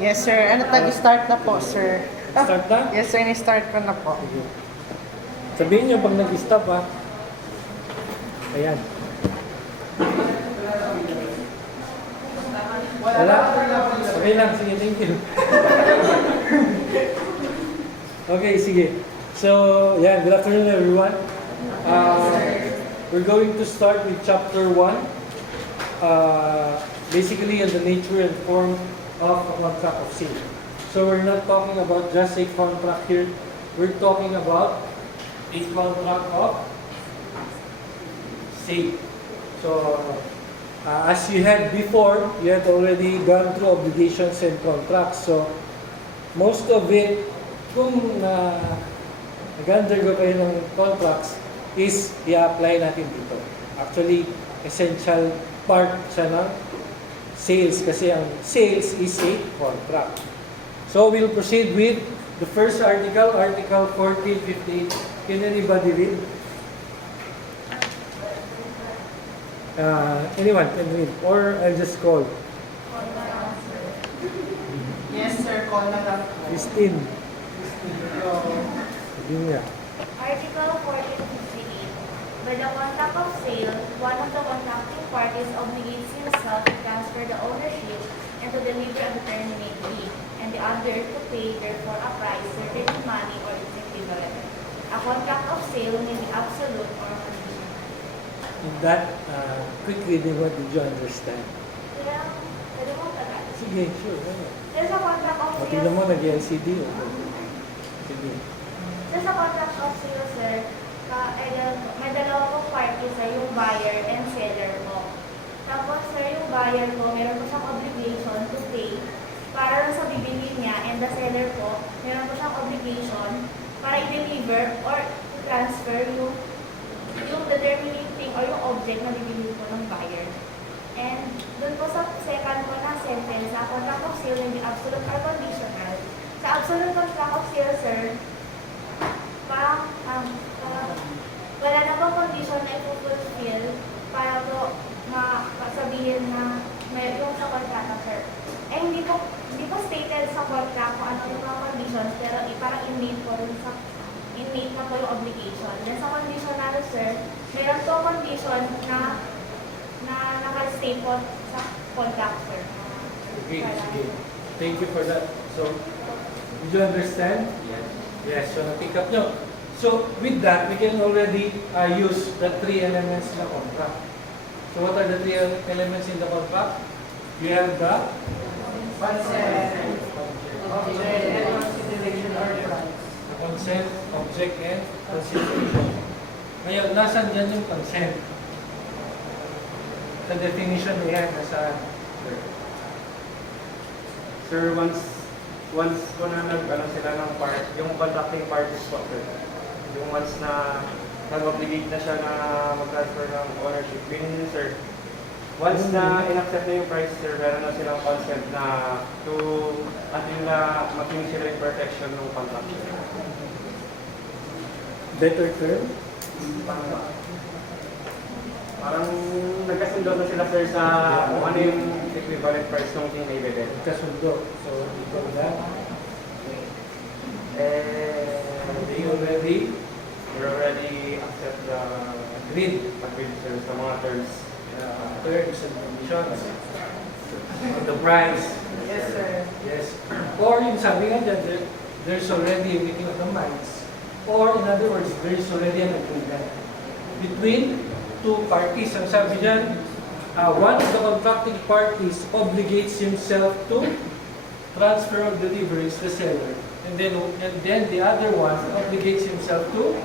Yes, sir. Ano, tag-start na po, sir. Start na? Yes, sir. Ni-start ko na po. Sige. Sabihin niyo pag nag-stop ha. Ayan. Wala? Okay lang. Sige, thank you. Okay, sige. So, yeah, good afternoon everyone. We're going to start with chapter 1. Basically on the nature and form of a contract of sale. So we're not talking about just a contract here. We're talking about a contract of sale. So as you had before, you had already gone through obligations and contracts. So most of it, kung nag-undergo kayo ng contracts, is i-apply natin dito. Actually, essential part siya ng sales kasi ang sales is a contract. So we'll proceed with the first article, Article 1458. Can anybody read? Anyone can read, or I'll just call. Yes, sir. Call na lang po. Christine. Sabi niya. Article 1458. By the contract of sale, one of the contracting parties obligates himself to transfer the ownership and to deliver and terminate it, and the other to pay therefore a price certain in money or its equivalent. A contract of sale may be absolute or conditional. In that quick reading, what did you understand? Pwede mo tagal. Sige, sure. There's a contract of O, sale. tignan mo, nag-LCD. Sige. There's a contract of sale, sir. May dalawa pong party sa yung buyer and seller mo. Tapos, sir, yung buyer po, meron po siyang obligation to pay para lang sa bibili niya, and the seller po, meron po siyang obligation para i-deliver or transfer yung determinating or yung object na bibili po ng buyer. And dun po sa second po na sentence, sa contract of sale may be absolute or conditional. Sa absolute contract of sale, sir, parang wala na pong condition na ipupulfill para po sabihin na may yung sa kontrata, sir. Eh, hindi po stated sa contract kung ano yung mga conditions, pero parang innate na po yung obligation. Then sa conditional, sir, meron po condition na naka-state po sa contract, sir. Okay, sige. Thank you for that. So, did you understand? Yes. Yes, so na-pick up nyo. So, with that, we can already use the three elements in the contract. So, what are the three elements in the contract? You have the Consent. Object and consideration or price. consent, object, and consideration. Ngayon, nasan dyan yung consent? The definition niya, nasa Sir, once ko na sila ng part, yung contracting parties po, sir. Yung once na nag-obligate na siya na mag-transfer ng ownership, meaning, sir, once na in-accept na yung price, sir, meron na silang consent na until na maging sila yung protection ng contract. better term. Parang nagkasundo na sila, sir, sa kung ano yung equivalent price ng tinibili. Kasundo. So, ikaw na. They already accept the agreed. agreed, sir, sa mga terms. Terms and conditions. The price. Yes, sir. Yes. Or yung sabi nga dyan, there's already a meeting of the minds. Or in other words, there's already an agreement between two parties. Ang sabi dyan, one of the contracting parties obligates himself to transfer of deliveries to the seller. And then the other one obligates himself to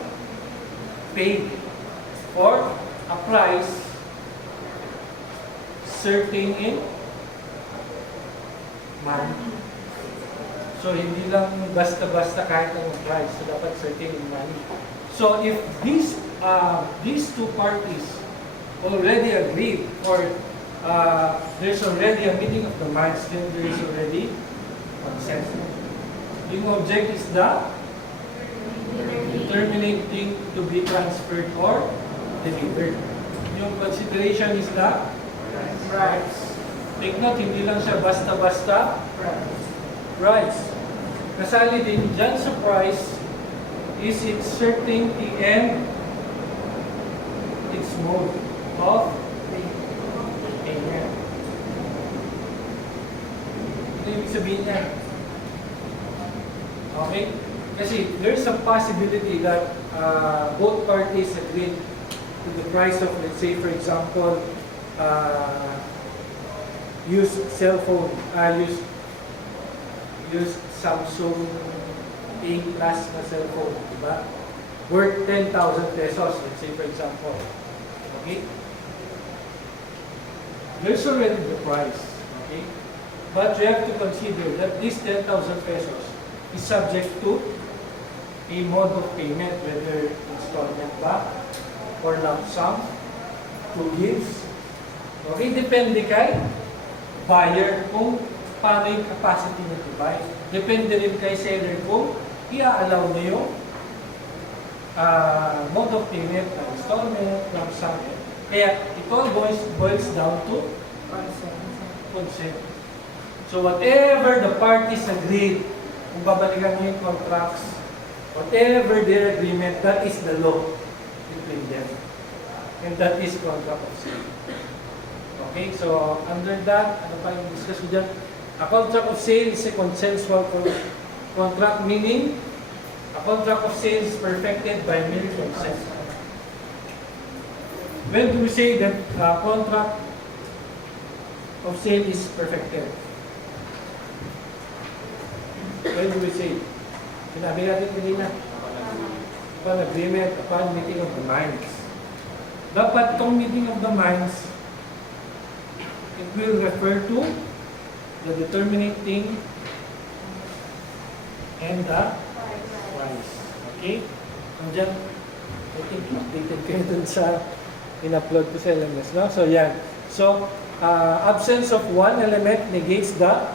pay for a price certain in money. So, hindi lang basta-basta kahit anong price. So, dapat certain in money. So, if these two parties already agreed or there's already a meeting of the minds, then there is already consent. Yung object is the determinating to be transferred or delivered. Yung consideration is the Price. Take note, hindi lang siya basta-basta Price. price. Kasali din dyan sa price is its certainty and its mode of payment. Ano ibig sabihin niya? Okay? Kasi there's a possibility that both parties agreed to the price of, let's say, for example, use cell phone, use Samsung A Plus na cellphone, diba? Worth 10,000 pesos, let's say for example. Okay? There's already the price, okay? But you have to consider that this 10,000 pesos is subject to a mode of payment, whether installment ba, or lump sum, 2 years. Okay, depende kay buyer kung paano yung capacity niya to buy. Depende rin kay seller kung i-allow na yung mode of payment, installment, lump sum. Kaya it all boils down to consent. So whatever the parties agreed, kung babalikan mo yung contracts, whatever their agreement, that is the law between them. And that is contract of sale. Okay, so under that, ano pa yung discuss ko dyan? A contract of sale is a consensual contract, meaning a contract of sale is perfected by mere consent. When do we say that a contract of sale is perfected? When do we say? Sinabi natin kanina. Upon agreement, upon meeting of the minds. Dapat itong meeting of the minds, it will refer to the determinating and the price. Okay? Nandiyan, I think updated kayo dun sa in-upload ko sa LMS, no? So, yan. So, absence of one element negates the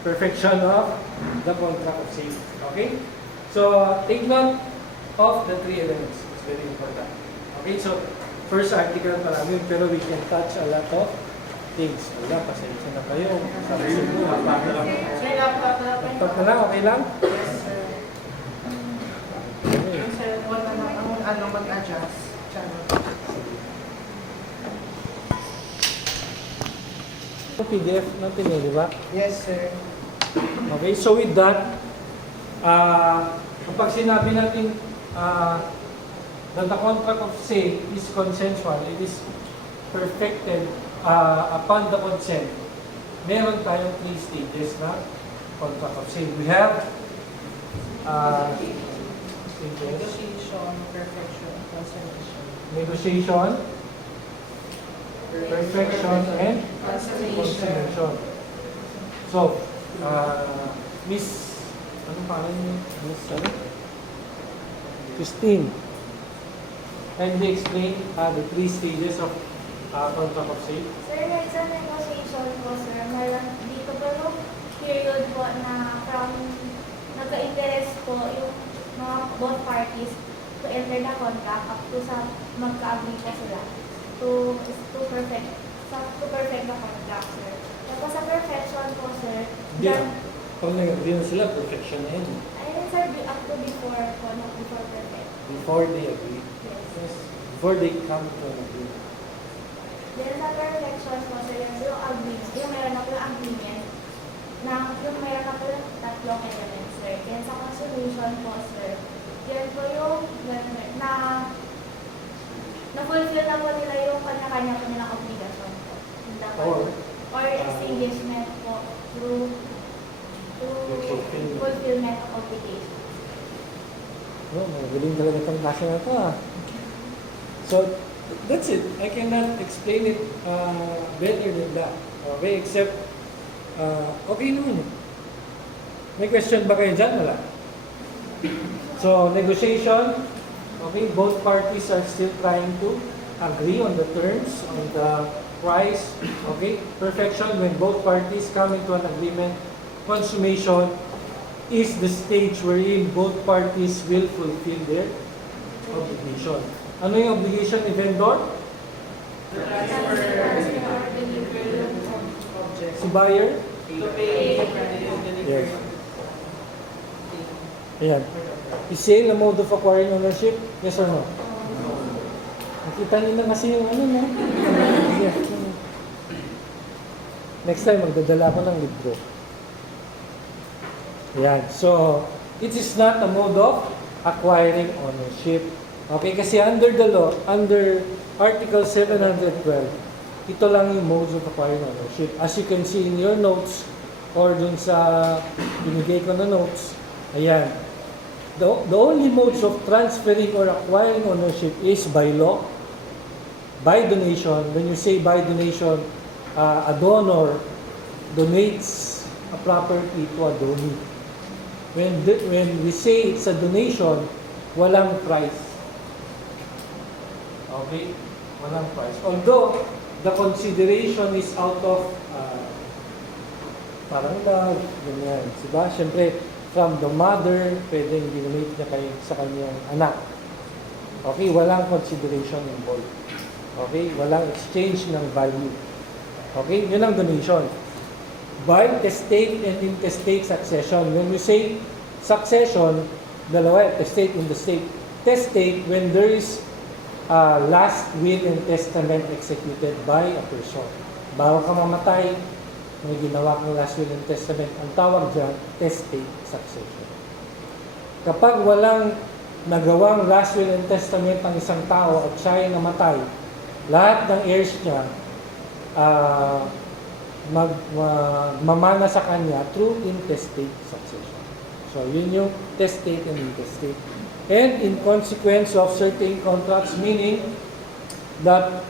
perfection of the contract of sale. Okay? So, take note of the 3 elements. It's very important. Okay? So, first article pa namin, pero we can touch a lot of things. Wala, pasensya na kayo. Sabi sa inyo, laptop na lang. Sir, laptop na lang. Laptop na lang, okay lang? Yes, sir. Okay. Yung sir, wala na ang mag-adjust. Channel. PDF natin eh, di ba? Yes, sir. Okay, so with that, kapag sinabi natin that the contract of sale is consensual, it is perfected upon the consent, meron tayong 3 stages na contract of sale. We have Negotiation, perfection, consummation. negotiation, perfection, and consummation. So, Miss, ano pangalan niyo? Miss, ano? Christine, kindly explain the 3 stages of contract of sale. Sir, sa negotiation po, sir, meron dito po yung period po na from nagka-interest po yung mga both parties to enter the contract up to sa magka-agree po sila to perfect the contract, sir. Tapos sa perfection po, sir, Yeah. Pag nag-agree na sila, perfection na yun. ayun, sir, up to before po, not before perfect. Before they agree. Yes. Yes. Before they come to an agreement. Then sa perfection po, sir, yung agreement, yung meron na po yung agreement, yung meron na po yung 3 elements, sir. Then sa consummation po, sir, yan po yung na-fulfill na po nila yung kanya-kanya po nilang obligasyon po. Or extinguishment po through fulfillment of obligation. No, magaling talaga itong klase na ito ah. So, that's it. I cannot explain it better than that. Okay, except, okay naman. May question ba kayo dyan? Wala. So, negotiation. Okay, both parties are still trying to agree on the terms, on the price. Okay, perfection when both parties come into an agreement. Consummation is the stage wherein both parties will fulfill their obligation. Ano yung obligation ni vendor? Si buyer? To pay the Yes. delivery. Ayan. Is sale a mode of acquiring ownership? Yes or no? Nakita niyo na kasi yung ano, no? Yes. Next time, magdadala ko ng libro. Ayan. So, it is not a mode of acquiring ownership. Okay? Kasi under the law, under Article 712, ito lang yung modes of acquiring ownership. As you can see in your notes, or dun sa binigay ko na notes, ayan. The only modes of transferring or acquiring ownership is by law, by donation. When you say by donation, a donor donates a property to a donee. When we say it's a donation, walang price. Okay? Walang price. Although, the consideration is out of parang love, ganyan. Diba? Siyempre, from the mother, pwedeng dinonate niya sa kanyang anak. Okay? Walang consideration involved. Okay? Walang exchange ng value. Okay? Yun ang donation. By testate and intestate succession. When we say succession, dalawa, testate and intestate. Testate, when there is last will and testament executed by a person. Bago ka mamatay, may ginawa kang last will and testament. Ang tawag dyan, testate succession. Kapag walang nagawang last will and testament ang isang tao at siya ay namatay, lahat ng heirs niya mamana sa kanya through intestate succession. So, yun yung testate and intestate. And in consequence of certain contracts, meaning that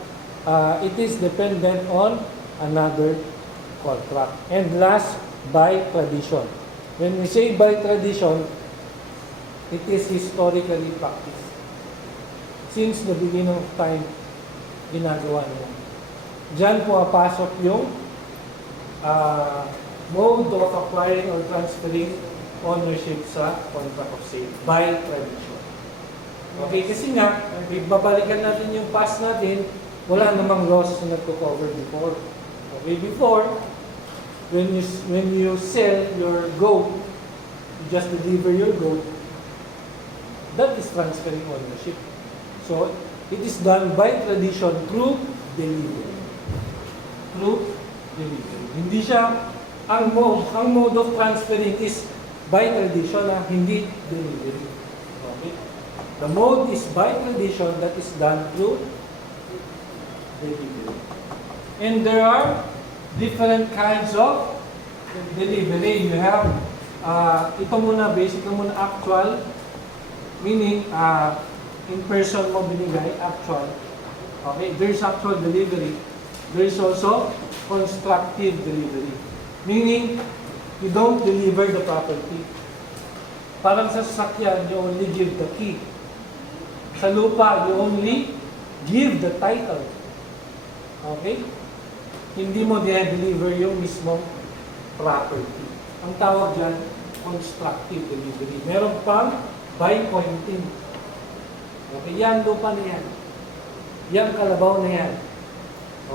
it is dependent on another contract. And last, by tradition. When we say by tradition, it is historically practiced. Since the beginning of time, ginagawa nila. Diyan pumapasok yung mode of acquiring or transferring ownership sa contract of sale by tradition. Okay, kasi nga, babalikan natin yung past natin, wala namang laws na nagko-cover before. Okay, before, when you sell your goat, you just deliver your goat, that is transferring ownership. So, it is done by tradition through delivery. Through delivery. Hindi siya, ang mode of transferring is by tradition, hindi delivery. Okay? The mode is by tradition that is done through delivery. And there are different kinds of delivery. You have, ito muna, basic muna, actual, meaning, in person mo binigay, actual. Okay? There's actual delivery. There's also constructive delivery. Meaning, you don't deliver the property. Parang sa sasakyan, you only give the key. Sa lupa, you only give the title. Okay? Hindi mo deliver yung mismong property. Ang tawag dyan, constructive delivery. Meron pang by pointing. Okay, yan, lupa na yan. Yan, kalabaw na yan.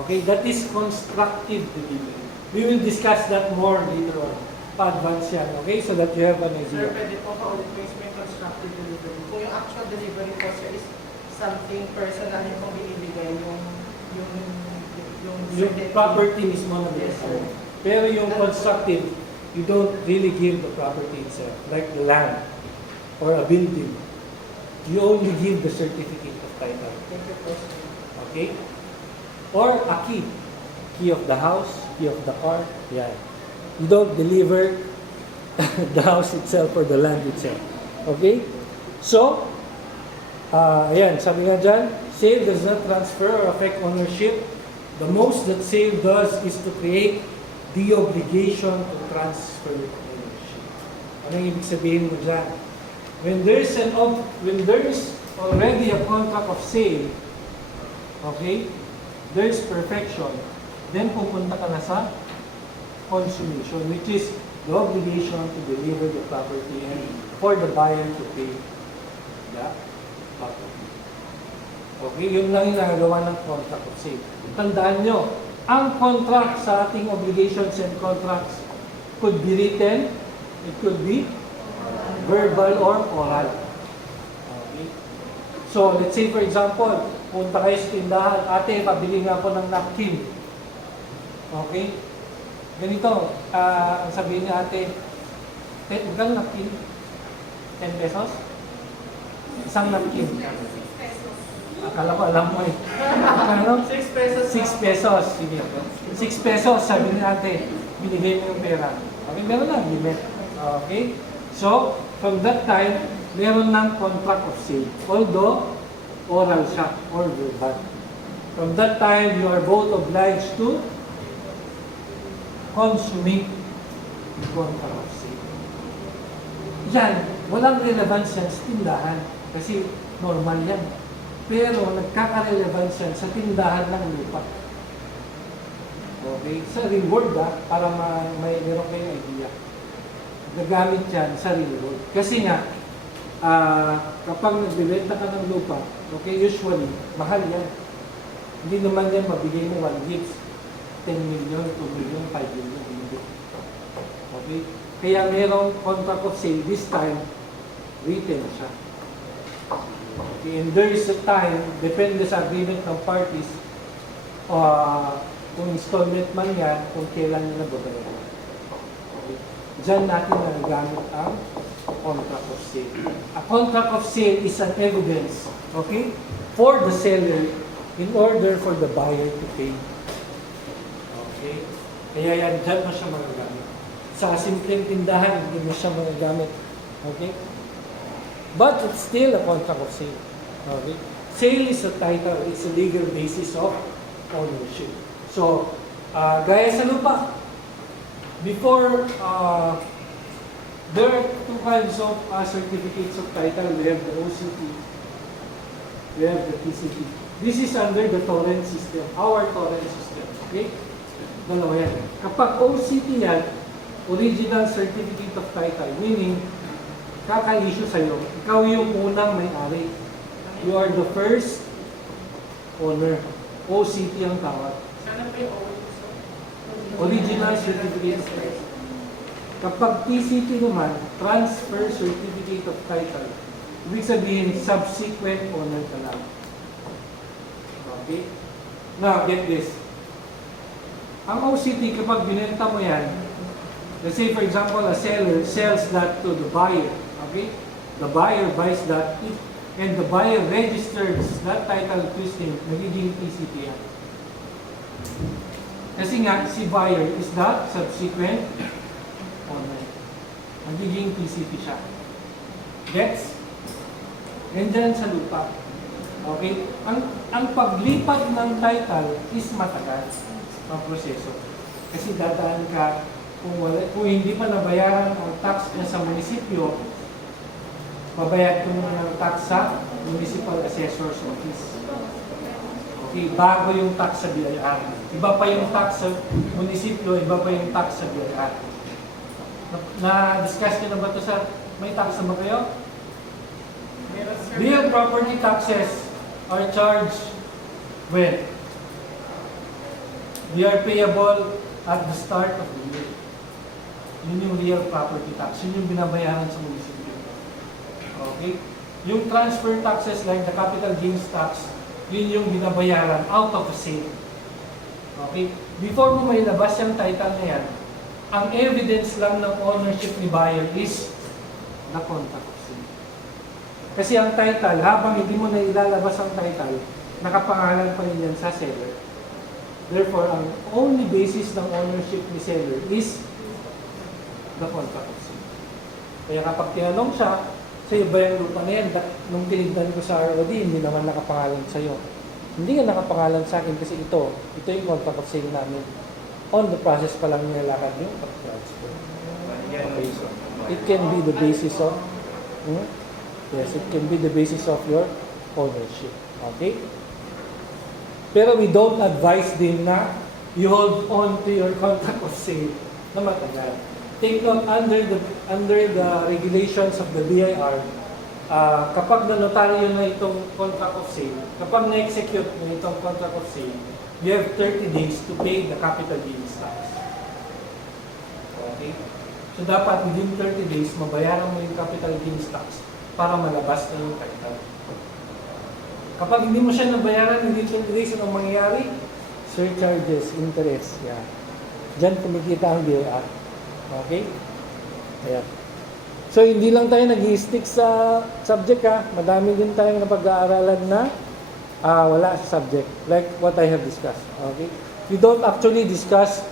Okay, that is constructive delivery. We will discuss that more later on. Pa-advance yan, okay? So that you have an Sir, idea. pwede po paulit po yung constructive delivery. Kung yung actual delivery po, sir, is something personal yung pong binibigay, yung Yung property mismo na Yes, sir. Pero yung constructive, you don't really give the property itself, like the land or a building. You only give the certificate of title. Thank you po, sir. Okay? Or a key. Key of the house, key of the car. Yeah. You don't deliver the house itself or the land itself. Okay? So, ayan, sabi nga dyan, sale does not transfer or affect ownership. The most that sale does is to create the obligation to transfer ownership. Ano yung ibig sabihin mo dyan? When there is already a contract of sale, okay, there is perfection, then pupunta ka na sa consummation, which is the obligation to deliver the property and for the buyer to pay the property. Okay, yun lang yung nagagawa ng contract of sale. Tandaan nyo, ang contract sa ating obligations and contracts Could be written, it could be verbal or oral. Okay. So, let's say for example, punta kayo sa tindahan, ate, pabili nga po ng napkin. Okay? Ganito, ang sabihin ni ate, magkano napkin? 10 pesos? Isang napkin. Akala ko alam mo eh. Ano? 6 pesos. 6 pesos. Sige. 6 pesos, sabi ni ate, binigay mo yung pera. Okay, meron lang limit. Okay? So, from that time, meron ng contract of sale. Although, oral siya or verbal. From that time, you are both obliged to consummate the contract of sale. Yan, walang relevance yan sa tindahan kasi normal yan. Pero nagkaka-relevance yan sa tindahan ng lupa. Okay? Sa real world para may meron kayong idea. Nagamit yan sa real world. Kasi nga, kapag nagbibenta ka ng lupa, okay, usually, mahal yan. Hindi naman yan mabigay mo 1 gift, 10 million, 2 million, 5 million, hindi. Okay? Kaya merong contract of sale, this time, written siya. Okay, and there is a time, depende sa agreement ng parties, kung installment man yan, kung kailan nila babayaran. Okay. Diyan natin nagagamit ang contract of sale. A contract of sale is an evidence, okay, for the seller in order for the buyer to pay. Okay? Kaya yan, dyan mo siya magagamit. Sa simpleng tindahan, hindi mo siya magagamit. Okay? But it's still a contract of sale. Okay? Sale is a title, it's a legal basis of ownership. So, gaya sa lupa, before, there are two kinds of certificates of title. We have the OCT, we have the TCT. This is under the torrent system, our torrent system. Okay? Dalawa yan. Kapag OCT yan, original certificate of title, meaning, kaka-issue sa'yo, ikaw yung unang may-ari. You are the first owner. OCT ang tawag. Sana po yung Original certificate of title. Kapag TCT naman, transfer certificate of title. Ibig sabihin, subsequent owner ka lang. Okay? Now, get this. Ang OCT, kapag binenta mo yan, let's say for example, a seller sells that to the buyer. Okay? The buyer buys that, and the buyer registers that title to his name, nagiging TCT yan. Kasi nga, si buyer is the subsequent owner. Nagiging TCT siya. Gets? And then sa lupa. Okay? Ang paglipat ng title is matagal ang proseso. Kasi dadaan ka, kung hindi pa nabayaran ang tax niya sa munisipyo, babayad ko ng tax sa Municipal Assessor's Office. Okay, bago yung tax sa BIR. Iba pa yung tax sa munisipyo, iba pa yung tax sa BIR. Na-discuss nyo na ba ito sa, may tax na ba kayo? Real property taxes are charged when? They are payable at the start of the year. Yun yung real property tax. Yun yung binabayaran sa munisipyo. Okay? Yung transfer taxes like the capital gains tax, yun yung binabayaran out of the sale. Okay? Before mo may labas yung title na yan, ang evidence lang ng ownership ni buyer is the contract of sale. Kasi ang title, habang hindi mo na ilalabas ang title, nakapangalan pa rin yan sa seller. Therefore, ang only basis ng ownership ni seller is the contract of sale. Kaya kapag tinanong siya, sa'yo ba yung lupa na yan? Nung tinignan ko sa ROD, hindi naman nakapangalan sa'yo. Hindi nga nakapangalan sa akin kasi ito yung contract of sale namin. On the process pa lang nilalakad yung transfer. Okay, so it can be the basis of, yes, it can be the basis of your ownership. Okay? Pero we don't advise din na you hold on to your contract of sale na matagal. Take note, under the regulations of the BIR, kapag nanotaryo na itong contract of sale, kapag na-execute na itong contract of sale, you have 30 days to pay the capital gains tax. Okay? So dapat within 30 days, mabayaran mo yung capital gains tax para malabas na yung capital. Kapag hindi mo siya nabayaran within 30 days, anong mangyayari? Surcharges, interest. Yeah. Diyan kumikita ang BIR. Okay? Ayan. So hindi lang tayo nag-i-stick sa subject ha. Madami din tayong napag-aaralan na wala sa subject. Like what I have discussed. Okay? We don't actually discuss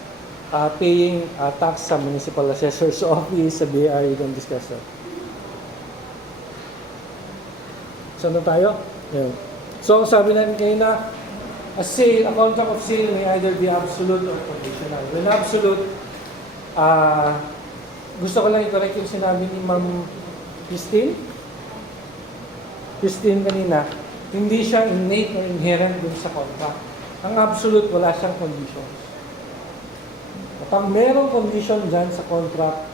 paying tax sa municipal assessor's office, sa BIR, we don't discuss that. So ano tayo? Ayan. So sabi natin kayo na a contract of sale may either be absolute or conditional. When absolute, gusto ko lang i-correct yung sinabi ni Ma'am Christine kanina, hindi siya innate or inherent dun sa contract. Ang absolute, wala siyang conditions. Kapag merong condition dyan sa contract,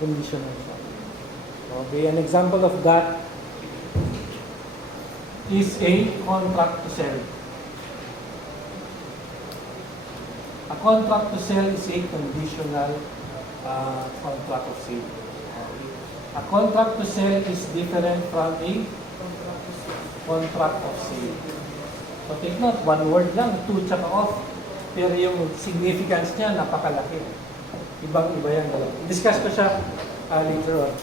conditional siya. Okay, an example of that is a contract to sell. A contract to sell is a conditional contract of sale. Okay. A contract to sell is different from a contract of sale. So take note, one word lang, to tsaka off. Pero yung significance niya, napakalaki. Ibang-iba yan. Discuss ko siya later on.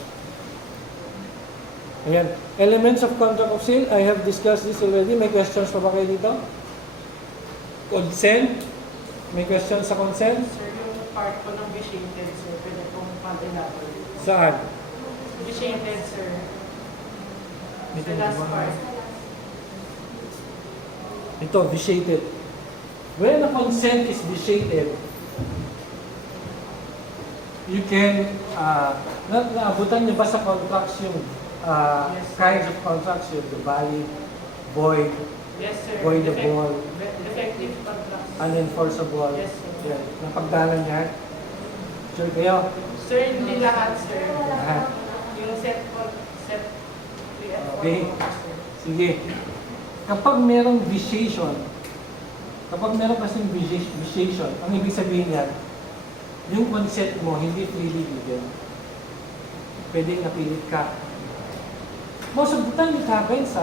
Ayan. Elements of contract of sale, I have discussed this already. May questions pa ba kayo dito? Consent? May questions sa consent? Sir, yung part ko ng vitiated, sir, pwede kong pag-elaborate. Saan? Vitiated, sir. Sa last part. Ito, vitiated. When a consent is vitiated, you can, naabutan niyo ba sa contracts yung Yes, kinds of contracts, yung the valid, void, Yes, sir. voidable, Defective contracts. unenforceable. Yes, sir. Yan. Napagdalan yan. Sure kayo? Sir, hindi lahat, sir. Lahat. Yung set Okay. Sige. Kapag merong vitiation, kasing vitiation, ang ibig sabihin yan, yung consent mo hindi freely given. Pwedeng napilit ka. Most of the time it happens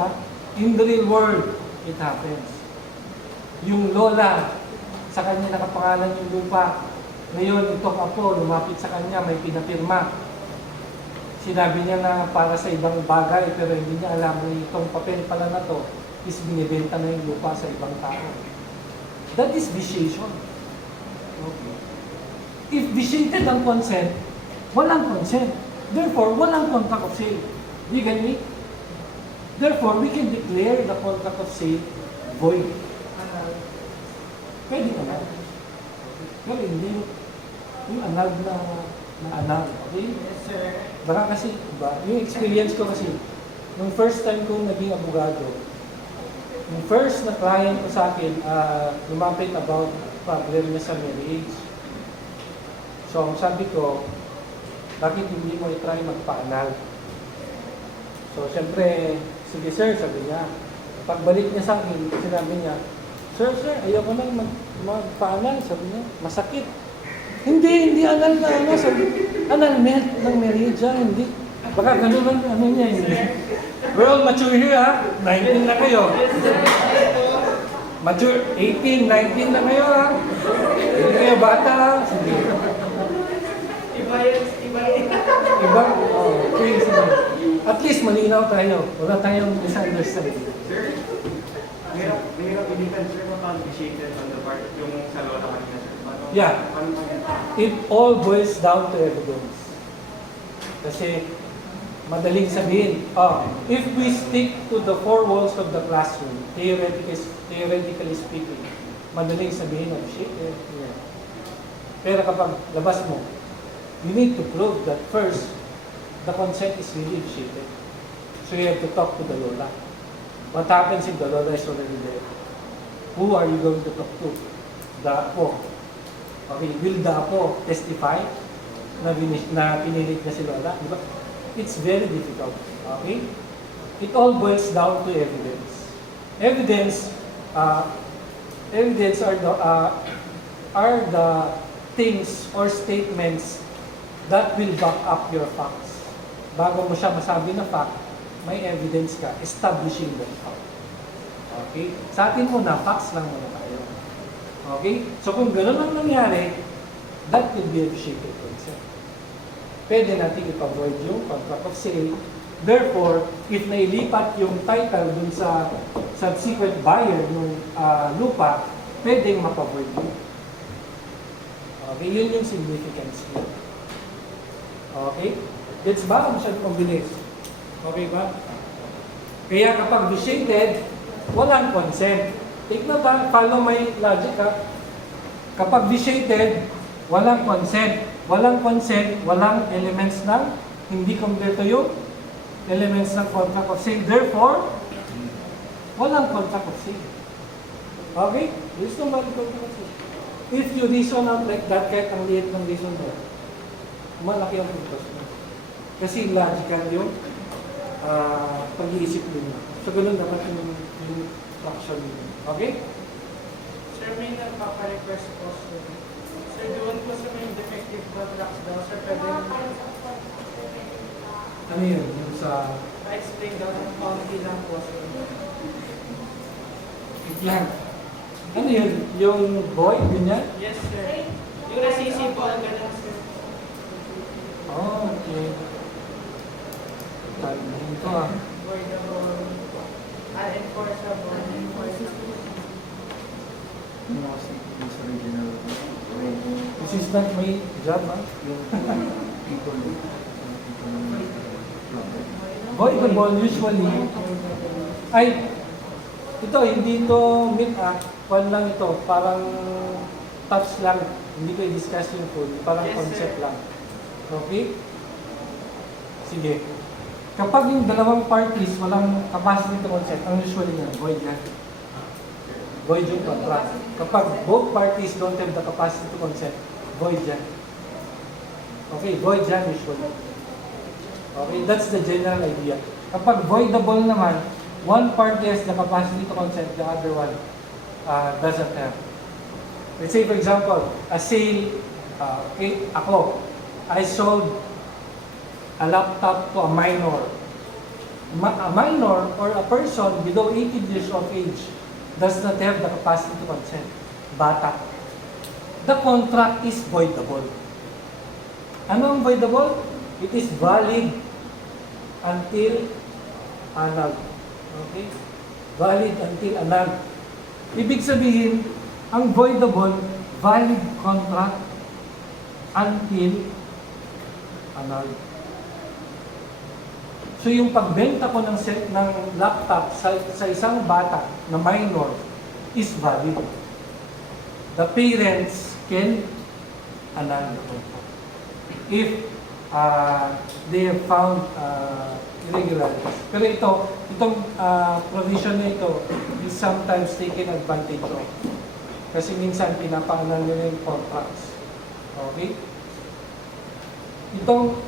in the real world, it happens. Yung lola, sa kanya nakapangalan yung lupa. Ngayon, itong apo, lumapit sa kanya, may pinapirma. Sinabi niya na para sa ibang bagay, pero hindi niya alam na itong papel pala na to is binibenta na yung lupa sa ibang tao. That is vitiation. Okay. If vitiated ang consent, walang consent. Therefore, walang contract of sale. Do you get me? Therefore, we can declare the contract of sale void. Pwede naman. Pero hindi yung annulled na annulled. Okay? Yes, sir. Baka kasi, iba, yung experience ko kasi, nung first time ko naging abogado, yung first na client ko sa akin, lumapit about problem niya sa marriage. So, ang sabi ko, bakit hindi mo i-try magpa-anal? So, syempre, sige sir, sabi niya. Pagbalik niya sa akin, sinabi niya, Sir, ayoko nang magpa-anal. Sabi niya, masakit. Hindi anal na ano. Sabi, annulment ng marriage, hindi. Baka ganun lang, ano niya, hindi. We're all mature here, ha? 19 na kayo. Mature, 18, 19 na kayo, ha? Hindi kayo bata, ha? Sige. Iba yun. Iba? Oo, please. At least malinaw tayo. Wala tayong misunderstanding. Sir, mahirap ilitan, sir, mapag-vitiated on the part yung sa lola kanina, sir. Yeah. It all boils down to evidence. Kasi, madaling sabihin, if we stick to the four walls of the classroom, theoretically speaking, madaling sabihin of shit. Yeah. Pero kapag labas mo, you need to prove that first, the consent is really vitiated. So you have to talk to the lola. What happens if the lola is already dead? Who are you going to talk to? The apo. Okay, will the apo testify na pinilit niya si lola? Diba? It's very difficult. Okay? It all boils down to evidence. Evidence are the things or statements that will back up your facts. Bago mo siya masabi na fact, may evidence ka establishing that fact. Okay? Sa atin muna, facts lang muna tayo. Okay? So kung gano'n ang nangyari, that will be a vitiated consent. Pwede natin ipavoid yung contract of sale. Therefore, if nailipat yung title dun sa subsequent buyer ng lupa, pwedeng mapavoid yun. Okay? Yun yung significance niya. Okay? Gets ba? Masyadong mabilis. Okay ba? Kaya kapag vitiated, walang consent. Take note ha, follow my logic ha. Kapag vitiated, walang consent. Walang consent, walang elements ng hindi kompleto yung elements ng contract of sale. Therefore, walang contract of sale. Okay? There's no valid contract of sale. If you reason out like that, kahit ang liit ng reason mo, malaki ang puntos mo. Kasi logical yung pag-iisip nyo. So, ganun dapat yung traction nyo. Okay? Sir, may nagpapa-request po, sir. Sir, doon po sa may defective contracts daw, sir, pwede Ano yun? Yung sa... pa-explain daw ng konti lang po, sir. Yan. Ano yun? Yung boy? Ganyan? Yes, sir. Yung resisi po, ganun, sir. Oh, okay. Talihin ito ah. Voidable, unenforceable, enforceable. This is not my job ah. Voidable usually ay ito hindi to meet kwan lang ito, parang touch lang, hindi ko i-discuss yung full, parang Yes, concept sir. lang. Okay? Sige. Kapag yung dalawang parties walang capacity to consent, ang usually nga void yan. Void yung contract. Kapag both parties don't have the capacity to consent, void yan. Okay, void yan usually. Okay, that's the general idea. Kapag voidable naman, one party has the capacity to consent, the other one doesn't have. Let's say for example, a sale, okay, I sold a laptop to a minor. A minor or a person below 18 years of age does not have the capacity to consent. Bata. The contract is voidable. Ano ang voidable? It is valid until annulled. Okay? Valid until annulled. Ibig sabihin, ang voidable, valid contract until annulled. So yung pagbenta ko ng laptop sa isang bata na minor is valid. The parents can annul the contract. If they have found irregularities. Pero itong provision na ito is sometimes taken advantage of. Kasi minsan pinapa-annul nila yung contracts. Okay? Itong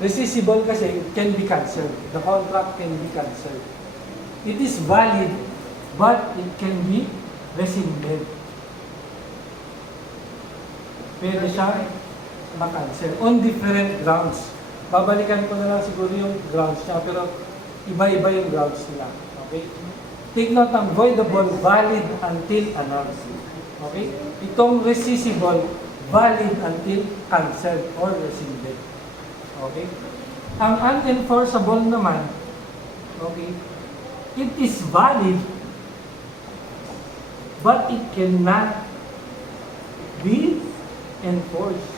rescissible kasi can be cancelled. The contract can be cancelled. It is valid, but it can be rescinded. Pwede siya ma-cancel on different grounds. Babalikan ko na lang siguro yung grounds niya, pero iba-iba yung grounds nila. Okay? Take note ng voidable, valid until annulled. Okay? Itong rescissible, valid until cancelled or rescinded. Okay? Ang unenforceable naman, okay, it is valid, but it cannot be enforced.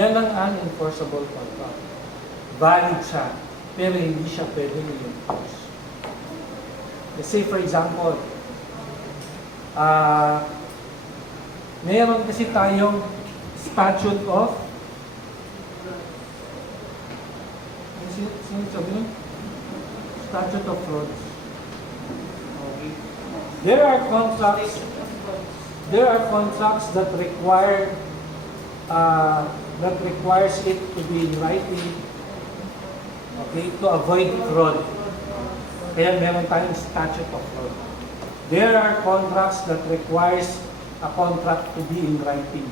Yan ang unenforceable contract. Valid siya, pero hindi siya pwedeng i-enforce. Let's say for example, mayroon kasi tayong statute of statute of frauds. Okay. There are contracts that require that requires it to be in writing, okay, to avoid fraud. Kaya meron tayong statute of fraud. There are contracts that requires a contract to be in writing.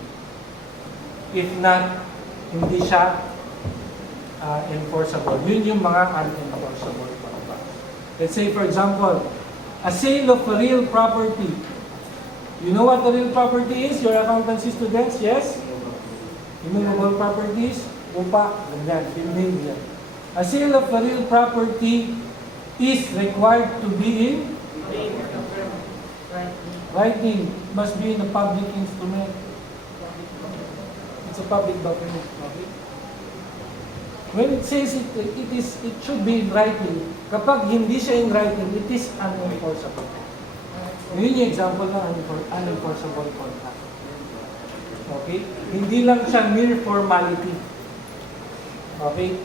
If not, hindi siya enforceable. Yun yung mga unenforceable contracts. Let's say, for example, a sale of a real property. You know what the real property is? Your accountancy students, yes? Immovable properties, upa, ganyan, building, yan. A sale of a real property is required to be in writing. Must be in a public instrument. It's a public document. Okay? When it says it should be in writing, kapag hindi siya in writing, it is unenforceable. Yun yung example ng unenforceable contract. Okay? Hindi lang siya mere formality. Okay?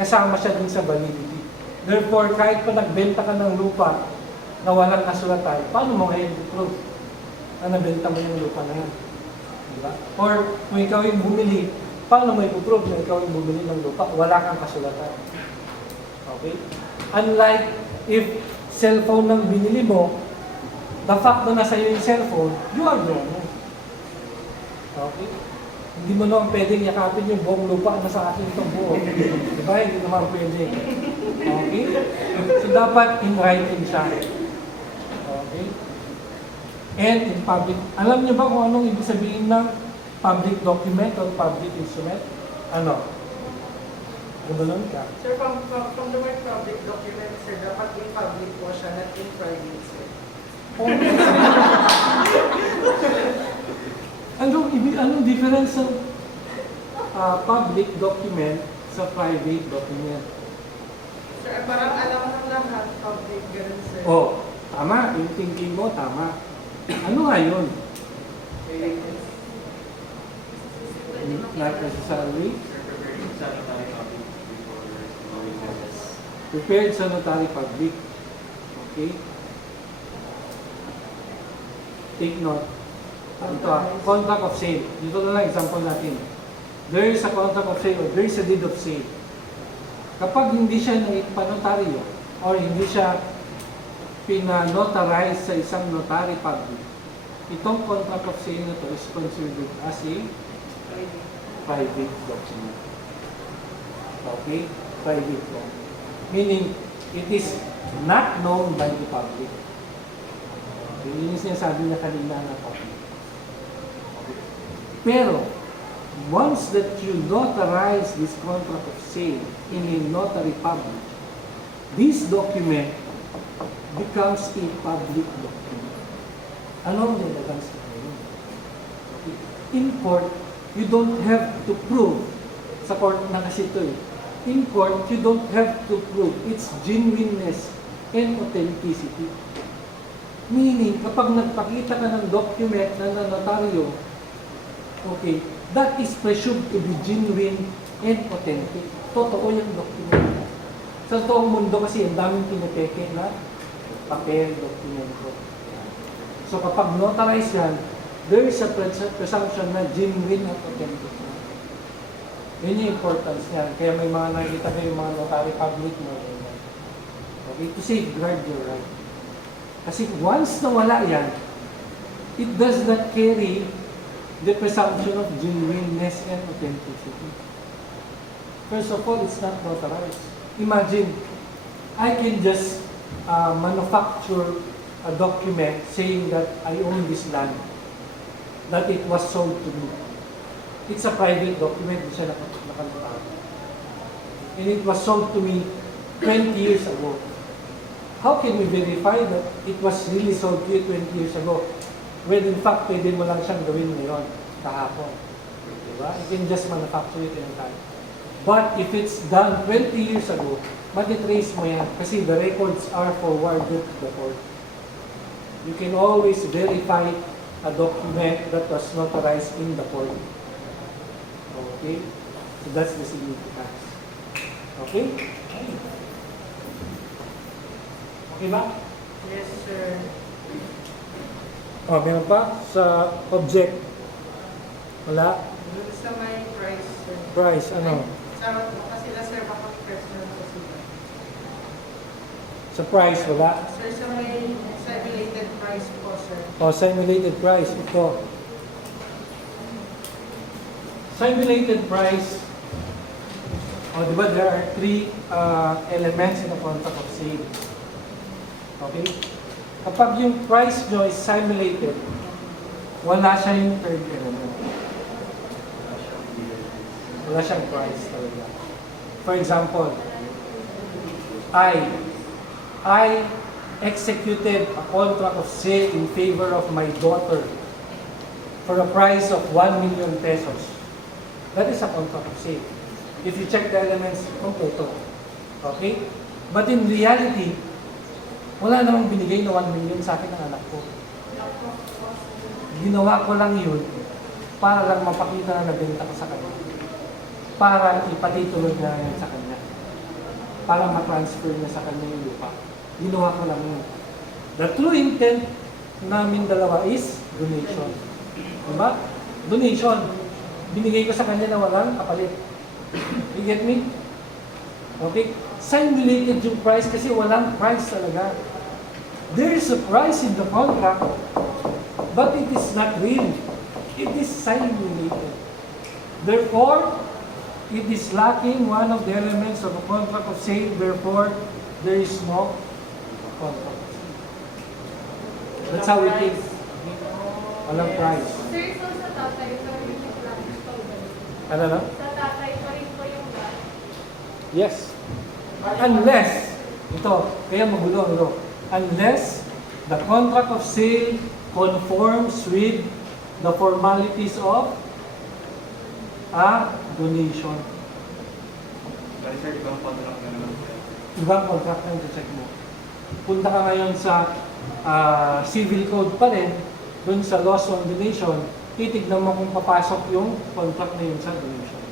Kasama siya dun sa validity. Therefore, kahit pa nagbenta ka ng lupa na walang kasulatan, paano mo ngayon i-prove na nabenta mo yung lupa na yan? Diba? Or kung ikaw yung bumili, paano mo i-prove na ikaw yung bumili ng lupa? Wala kang kasulatan. Okay? Unlike if cellphone lang binili mo, the fact na nasa iyo yung cellphone, you are the owner. Okay? Hindi mo naman pwedeng yakapin yung buong lupa na sa akin itong buo. Diba? Hindi naman pwede. Okay? So, dapat in writing siya. Okay? And in public, alam niyo ba kung anong ibig sabihin ng public document or public instrument? Ano? Gumanon ka? Sir, from the word public document, sir, dapat in public po siya, not in private, sir. Anong difference ng public document sa private document? Sir, parang alam ng lahat, public, ganun, sir. Oh, tama. Yung thinking mo, tama. Ano nga yun? Not necessarily. Prepared sa notary public. Okay? Take note. Ito, contract of sale. Dito na lang example natin. There is a contract of sale or there is a deed of sale. Kapag hindi siya panotaryo or hindi siya pinanotarize sa isang notary public, itong contract of sale na to is considered as a private document. Okay? Private document. Meaning, it is not known by the public. Yun yung sinasabi niya kanina na public. Pero, once that you notarize this contract of sale in a notary public, this document becomes a public document. Ano ang relevance na yun? In court, you don't have to prove, sa court na kasi ito eh, in court, you don't have to prove its genuineness and authenticity. Meaning, kapag nagpakita ka ng document na notaryo, okay, that is presumed to be genuine and authentic. Totoo yung document. Sa toong mundo kasi, ang daming pinapeke na papel, dokumento. So kapag notarize yan, there is a presumption na genuine at authentic. Yun yung importance niyan. Kaya may mga nakikita kayo yung mga notary public mo. Okay, to safeguard your right. Kasi once nawala yan, it does not carry the presumption of genuineness and authenticity. First of all, it's not notarized. Imagine, I can just manufacture a document saying that I own this land, that it was sold to me. It's a private document, hindi siya nakalutang. And it was sold to me 20 years ago. How can we verify that it was really sold to you 20 years ago? When in fact, pwede mo lang siyang gawin ngayon, kahapon. Diba? You can just manufacture it anytime. But if it's done 20 years ago, matitrace mo yan kasi the records are forwarded to the court. You can always verify a document that was notarized in the court. Okay? So that's the significance. Okay? Okay ba? Yes, sir. Oh, meron pa sa object. Wala. Doon sa may price, sir. Price, ano? Sarap mo kasi na, sir, baka question ko sila. Sa price, wala. Sir, sa may, sa related O, simulated price. Ito. Simulated price. O, di ba there are three elements in a contract of sale. Okay? Kapag yung price nyo is simulated, wala siya yung third element. Wala siyang price talaga. For example, I executed a contract of sale in favor of my daughter for a price of 1 million pesos. That is a contract of sale. If you check the elements, kompleto. Okay? But in reality, wala namang binigay na 1 million sa akin ng anak ko. Ginawa ko lang yun para lang mapakita na nabenta ko sa kanya. Para ipatituloy na yan sa kanya. Para ma-transfer niya sa kanya yung lupa. Ginawa ko lang yun. The true intent namin dalawa is donation. Diba? Donation. Binigay ko sa kanya na walang kapalit. You get me? Okay? Simulated yung price kasi walang price talaga. There is a price in the contract, but it is not real. It is simulated. Therefore, it is lacking one of the elements of a contract of sale. Therefore, there is no contract. That's how it is. Walang price. Sir, so sa tatay pa rin yung plans po ba? Ano na? Sa tatay pa rin po yung plan? Yes. Unless, ito, kaya magulo, ito. Unless the contract of sale conforms with the formalities of a donation. Pero sir, ibang contract na naman sir. Ibang contract na check mo. Punta ka ngayon sa civil code pa rin, dun sa laws on donation, titignan mo kung papasok yung contract na yun sa donation.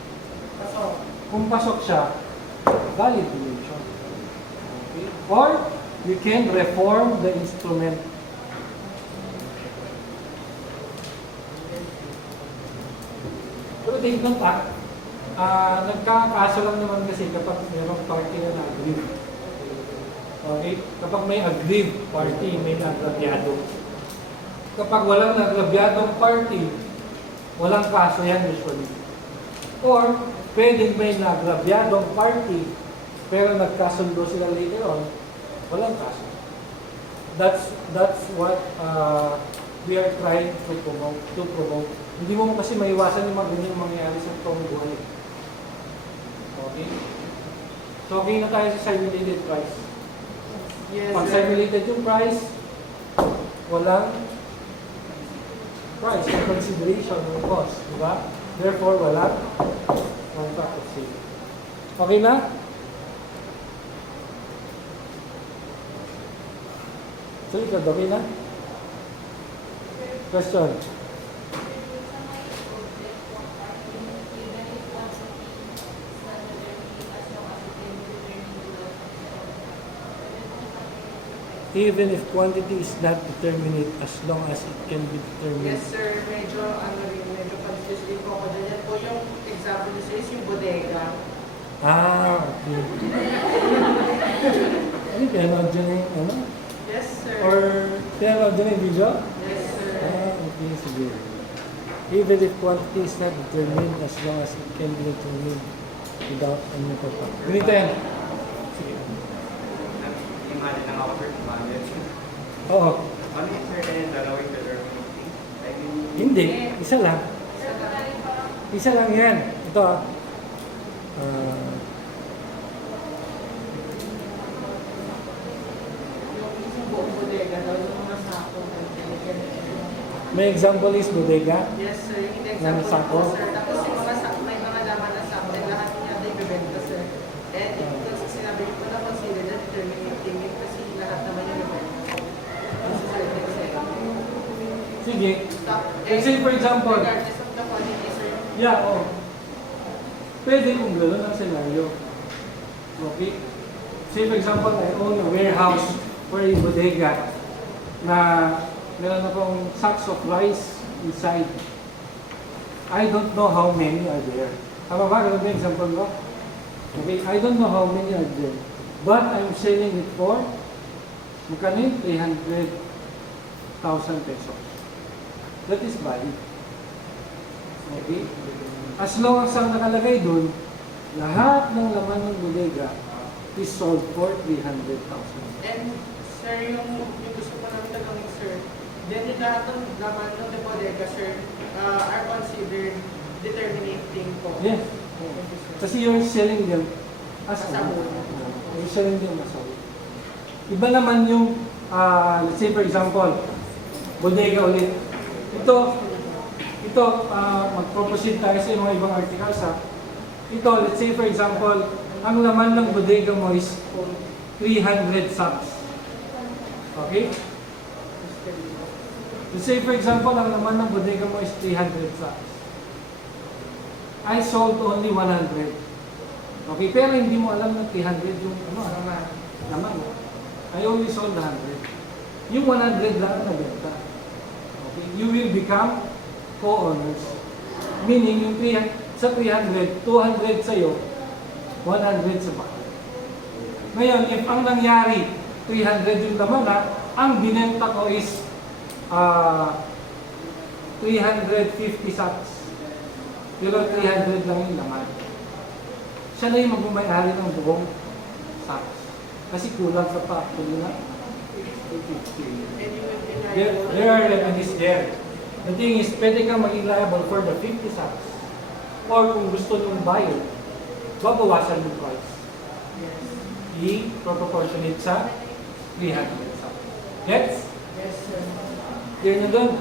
Kung pasok siya, valid donation. Okay? Or, you can reform the instrument. Pero tignan pa, nagkakaso lang naman kasi kapag mayroong party na nag-agree. Okay? Kapag may aggrieved party, may nagrabyado. Kapag walang nagrabyadong party, walang kaso yan usually. Or, pwedeng may nagrabyadong party, pero nagkasundo sila later on, walang kaso. That's what we are trying to promote. Hindi mo kasi maiwasan yung mga ganyang mangyayari sa toong buhay. Okay? So, okay na tayo sa simulated price. Yes, Pag sir. simulated yung price, walang price or consideration ng cost. Diba? Therefore, walang contract of sale. Okay na? So, ito, okay na? Question? Even if quantity is not determinate as long as it can be determined. Yes, sir. Medyo confused din po ako dyan. Yan po yung example niyo, sir, is yung bodega. Okay. Ano, pinanood dyan yung ano? Yes, sir. Or pinanood dyan yung video? Yes, sir. Okay, sige. Even if quantity is not determined as long as it can be determined without any purpose. Ganito yan. Sige. Imagine lang ako sir, imagine. Oo. Ano yung sir na yung dalawang determinating? I mean, Hindi. Isa lang. Sa tatay parang Isa lang yan. Ito ah. Yung isang buong bodega daw, yung mga sako. May example is bodega. Yes, sir. Yung Ng example sako? po, sir. Tapos yung mga sako, may mga laman na sako. And lahat niya ay bibenta, sir. And ito sa sinabi ko na consider na determinating yun kasi lahat naman yung bibenta. Kasi sir, Sige. stop. Let's say for example, Regardless of the quantity, sir. yeah, oh. Pwede kung gano'n ang scenario. Okay? Say for example, I own a warehouse or a bodega na meron akong sacks of rice inside. I don't know how many are there. Tama ba? Ganun ba yung example ko? Okay, I don't know how many are there. But I'm selling it for, magkano yun? 300 pesos. That is valid. Okay? As long as ang nakalagay dun, lahat ng laman ng bodega is sold for 300,000. And sir, yung gusto ko namin tanongin sir, then yung lahat ng laman ng bodega sir, are considered determinating po. Yes. Thank you, sir. Kasi you're selling them as a As a whole. You're selling them as a whole. Iba naman yung, let's say for example, bodega ulit. Ito, mag-proceed tayo sa mga ibang articles ha. Ito, let's say for example, ang laman ng bodega mo is 300 sacks. Okay? Let's say for example, ang laman ng bodega mo is 300 sacks. I sold only 100. Okay, pero hindi mo alam na 300 yung laman mo. I only sold 100. Yung 100 lang ang nabenta. Okay, you will become co-owners. Meaning, yung 300, sa 300, 200 sa'yo, 100 sa bahay. Ngayon, if ang nangyari, 300 yung laman na, ang binenta ko is 350 sacks. Pero 300 lang yung laman. Siya na yung magmamay-ari ng buong sacks. Kasi kulang sa factory na 250. And you will be liable. There are remedies there. The thing is, pwede kang maging liable for the 50 sacks. Or kung gusto nung buyer, babawasan yung price. Yes. I-proportionate sa 300 sacks. Gets? Yes, sir. Clear nyo doon?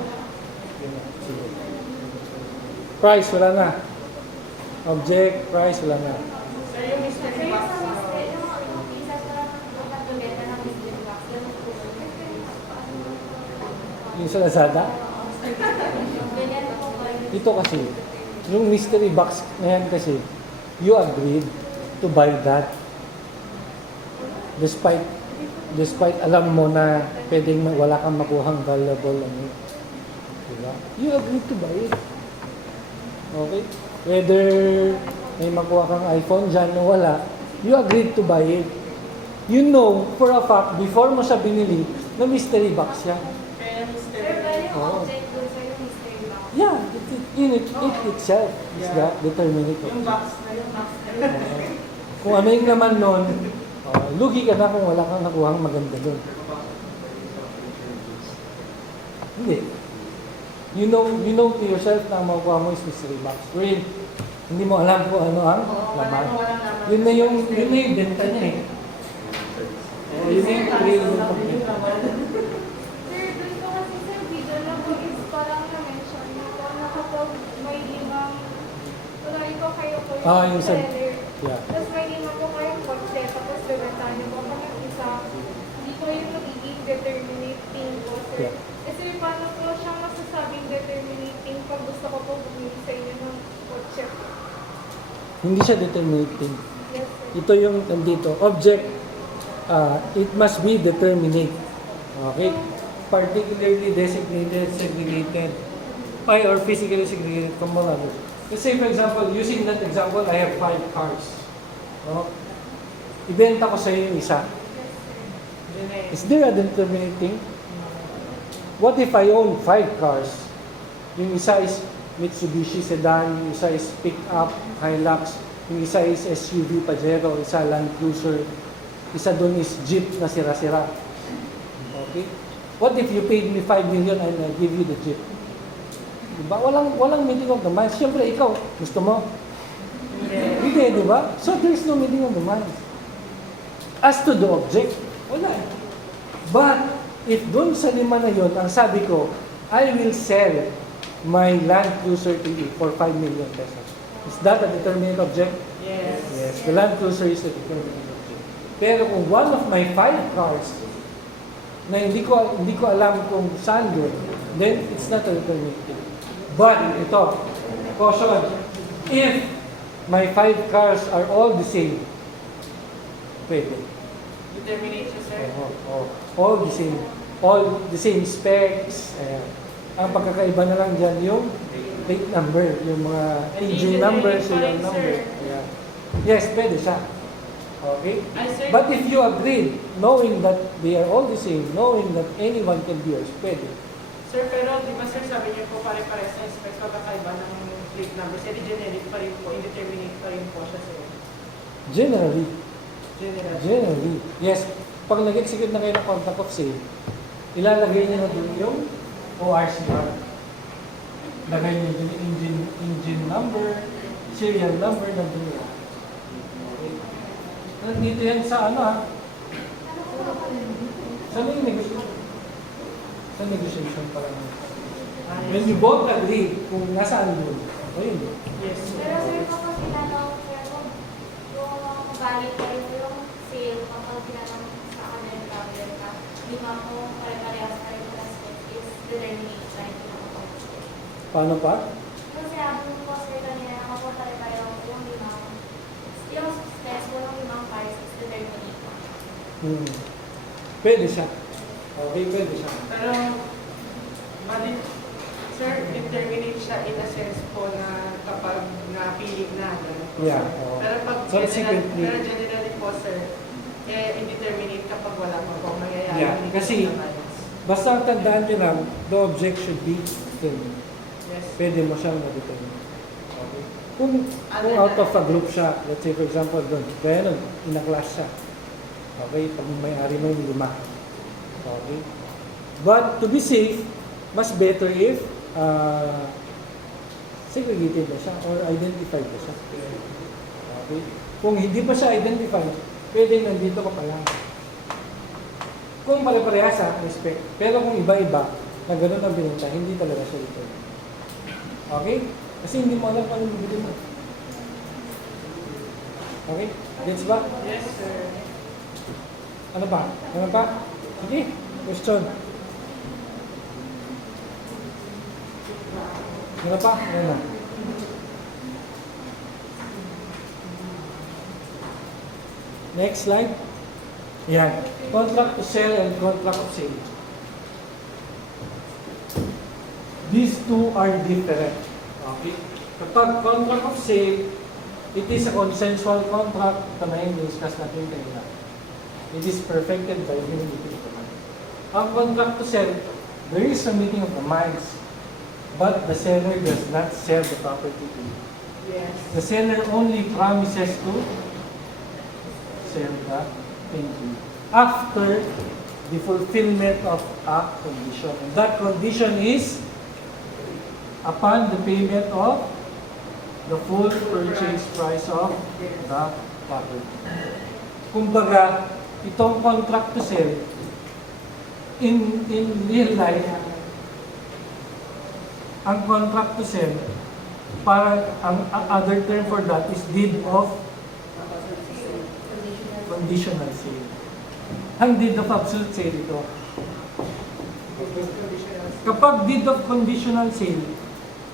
Price, wala na. Object, price, wala na. Sir, yung mystery Sir, yung box, sa mystery, yung pieces na pagkatuleta ng mystery box, yung Yung sa Lazada, ganyan po ba yun? ito kasi, yung mystery box na yan kasi, you agreed to buy that. Despite alam mo na pwedeng wala kang makuhang valuable ano. Diba? You agreed to buy it. Okay? Whether may makuha kang iPhone dyan o wala, you agreed to buy it. You know for a fact, before mo siya binili, na mystery box yan. kaya Sir, mystery pwede yung Oo. object dun sa yung mystery box. Yeah, it itself is Yeah. the determinative. yung box na yung box na yun. Kung ano yung laman nun, lugi ka na kung wala kang nakuhang maganda dun. Hindi. You know to yourself na ang makukuha mo is mystery box. Wherein, hindi mo alam kung ano ang Oo, laman. walang laman. Yun na yung benta niya eh. Yun na yung real Sir, dun ko kasi sa video na po is parang na-mention na po na kapag may limang, kunwari ko kayo po yung Yung sa... seller. Yeah. Tapos may lima po kayong kotse, tapos bibenta niyo po kung yung isa, hindi po yung magiging determinating po, sir. Yeah. Kasi paano po siya masasabing determinating pag gusto ko po bumili sa inyo ng kotse? Hindi siya determinating. Yes, sir. Ito yung nandito. Object, it must be determinate. Okay? Particularly designated, segregated, or physically segregated from all others. Let's say, for example, using that example, I have 5 cars. No? Ibenta ko sa iyo yung isa. Is there a determinating? What if I own 5 cars? Yung isa is Mitsubishi sedan, yung isa is pickup, Hilux, yung isa is SUV Pajero, isa Land Cruiser, isa doon is Jeep na sira-sira. Okay? What if you paid me 5 million and I give you the Jeep? Diba? Walang meaning of the minds. Siyempre, ikaw, gusto mo? Hindi, di ba? So, there is no meaning of the minds. As to the object, wala. But, if doon sa lima na yun, ang sabi ko, I will sell my Land Cruiser to you for 5 million pesos. Is that a determinate object? Yes. Yes, the Land Cruiser is a determinate object. Pero kung one of my 5 cars na hindi ko alam kung saan yun, then it's not a determinate. But ito, caution, if my 5 cars are all the same, pwede. Determination, sir. All the same. All the same specs. Ang pagkakaiba na lang dyan yung plate number, yung mga engine number, serial number. Yeah. Yes, pwede siya. Okay? Ay, sir, But if you agree, knowing that they are all the same, knowing that anyone can be yours, pwede. sir, pero di ba sir, sabi niyo po pare-pares na specs magkakaiba ng plate number. Sir, generic pa rin po, indeterminate pa rin po siya, sir. Generally, General. yes. Pag nag-execute na kayo ng contract of sale, ilalagay niyo na doon yung ORCR. Lagay niyo doon yung engine number, serial number na doon yan. Okay. Nandito yan sa ano ha? Sa negotiation. Sa negotiation para naman. When you both agree kung nasaan doon. Ayun. Yes, sir. Pero sir, kapag tinanong sir, kung valid pa rin yung sale, kapag tinanong sa kanila ng buyer ka, di ba po pare-parehas pa rin yung aspect is determinate pa rin yung Paano pa? Kasi sabi mo po sir kanina, kapag pare-pareho yung yung specs po ng limang parts is determinate. Pwede siya. Okay, pwede siya. Pero, sir, determinate siya in a sense po na kapag napili na. Ganun po, Yeah, sir. oo. Pero pag Subsequently. pero generally po, sir, indeterminate kapag wala pa po mangyayari. Yeah, kasi- Basta ang tandaan nyo lang, the object should be determined. Yes. Pwede mo siyang ma-determine. Okay. Kung out of a group siya, let's say for example doon, kaya nun, in a class siya. Okay, pag may-ari mo yung 5. Okay. But to be safe, mas better if segregated na siya or identified na siya. Okay. Kung hindi pa siya identified, pwede nandito ka pa lang. Kung pare-parehas sa respect, pero kung iba-iba, na gano'n ang binenta, hindi talaga siya ito. Okay? Kasi hindi mo alam kung anong bibili mo. Okay? Gets ba? Yes, sir. Ano pa? Ano pa? Sige, question. Ano pa? Ano na? Next slide. Yan. Contract to sell and contract of sale. These two are different. Okay? Kapag contract of sale, it is a consensual contract na yung discuss natin kanina. It is perfected by human meeting of the minds. Ang contract to sell, there is a meeting of the minds, but the seller does not sell the property to you. Yes. The seller only promises to sell the thing to you after the fulfillment of a condition. And that condition is upon the payment of the full purchase price of the property. Kumbaga, itong contract to sell, in real life, ang contract to sell, para ang other term for that is deed of conditional sale. Ang deed of absolute sale ito. Kapag deed of conditional sale,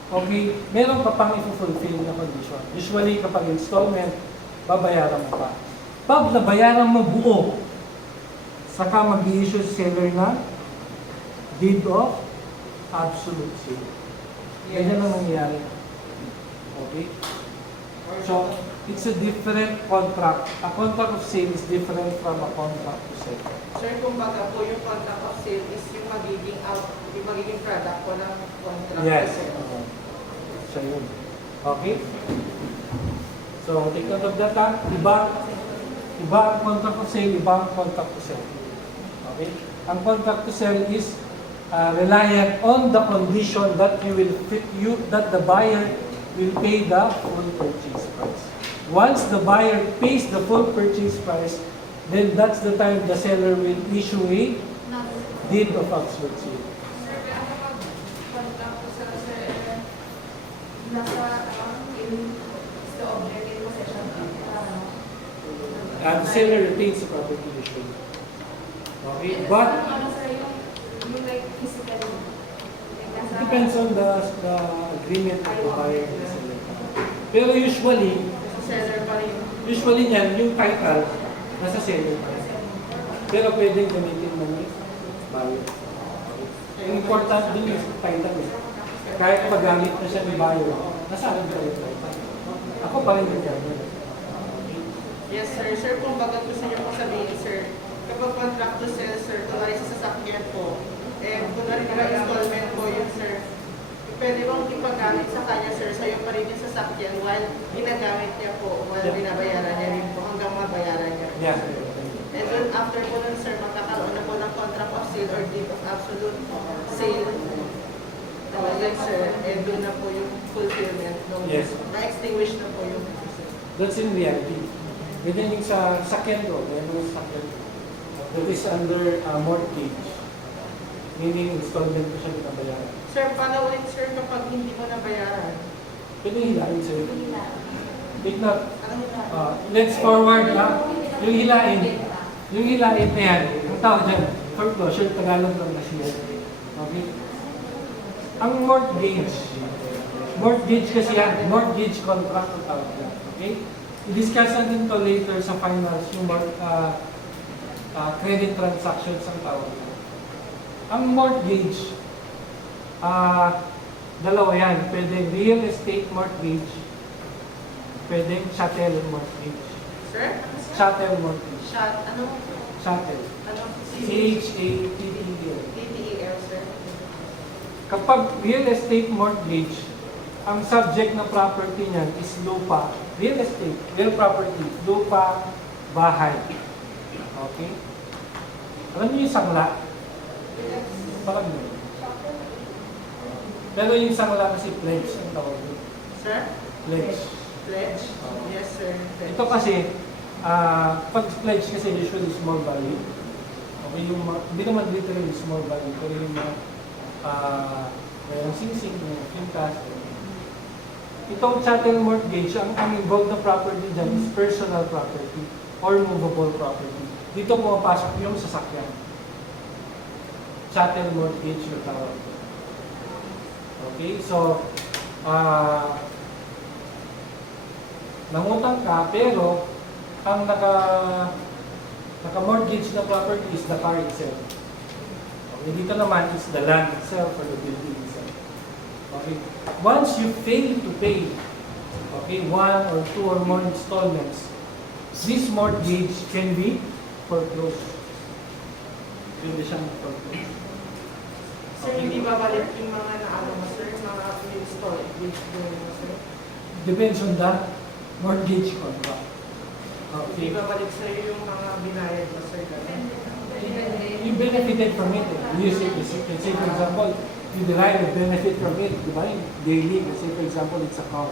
okay, meron pa pang i-fulfill na condition. Usually, kapag installment, babayaran mo pa. Pag nabayaran mo buo, saka mag-i-issue sa seller na deed of absolute sale. Ganyan ang nangyayari. Okay? So, it's a different contract. A contract of sale is different from a contract to sell. Sir, kumbaga po yung contract of sale is yung magiging product po ng contract Yes. of sale. So, yun. Okay? So, take note of that. Iba ang contract to sale, iba ang contract to sell. Okay? Ang contract to sell is reliant on the condition that that the buyer will pay the full purchase price. Once the buyer pays the full purchase price, then that's the time the seller will issue a deed of absolute sale. Sir, kaya kapag contract ko sa sir, nasa in the object in possession And the seller retains the property usually. Okay? But ano sir, yung like physically, like it nasa depends on the agreement of the buyer and the seller. Pero usually Seller pa rin. niyan, yung title, nasa seller pa rin. Pero pwedeng gamitin mo ni buyer. Ang important din yung title eh. Kahit magamit na siya ni buyer, nasa akin pa rin title. Ako pa rin yung gamit. Yes, sir. Sir, kung baga gusto niyo po sabihin, sir, kapag contract to sell, sir, kunwari sa sasakyan po, kunwari mga installment po yun, sir, pwede bang ipagamit sa kanya, sir, sa'yo pa rin yung sasakyan while ginagamit niya po, while Yeah. binabayaran niya rin po hanggang mabayaran niya. Yeah. And then after po nun, sir, magkakaroon na po ng contract of sale or deed of absolute sale. Yes, sir. And doon na po yung fulfillment. Yes. Na-extinguish na po yung That's in reality. Ganyan yung sa sakyan ko, ganyan yung sakyan ko. That is under mortgage. Meaning installment ko siya binabayaran. Sir, paano ulit, sir, kapag hindi mo nabayaran? Pwede hilain sa'yo. Hila. Wait na. Ano Let's forward ha. Yung hilain. Yung hilain na yan, ang tawag dyan, foreclosure, Tagalog lang na siya. Okay? Ang mortgage kasi yan, mortgage contract ang tawag dyan. Okay? I-discuss natin to later sa finals, yung credit transactions ang tawag dyan. Ang mortgage, dalawa yan. Pwede real estate mortgage, pwede chattel mortgage. Sir? Chattel mortgage. Shot, ano? Chattel. Ano? C-H-A-T-T-E-L. DTEL, sir. Kapag real estate mortgage, ang subject na property niyan is lupa. Real estate, real property, lupa, bahay. Okay? Alam niyo yung sangla? Parang yun. Pero yung sangla kasi pledge ang tawag yun. Sir? Pledge. Pledge? Yes, sir. Pledge. Ito kasi, pag pledge kasi usually small value. Okay, yung hindi naman literally small value, pero yung mayroong singsing, mayroong pintas. Itong chattel mortgage, ang involved na property dyan is personal property or movable property. Dito pumapasok yung sasakyan. Chattel mortgage yung tawag. Okay, so, nangutang ka, pero ang naka-mortgage na property is the car itself. Okay, dito naman is the land itself or the building itself. Okay, once you fail to pay, okay, 1 or 2 or more installments, this mortgage can be foreclosed. Pwede siyang foreclosed. Sir, hindi ba balik yung mga naano mo, sir? Mga install, sir? Depends on the mortgage contract. Hindi Okay. ba balik sa'yo yung mga binayad mo, sir? You benefited from it. You say, let's say for example, you derive a benefit from it, di ba? Daily. Let's say for example, it's a car.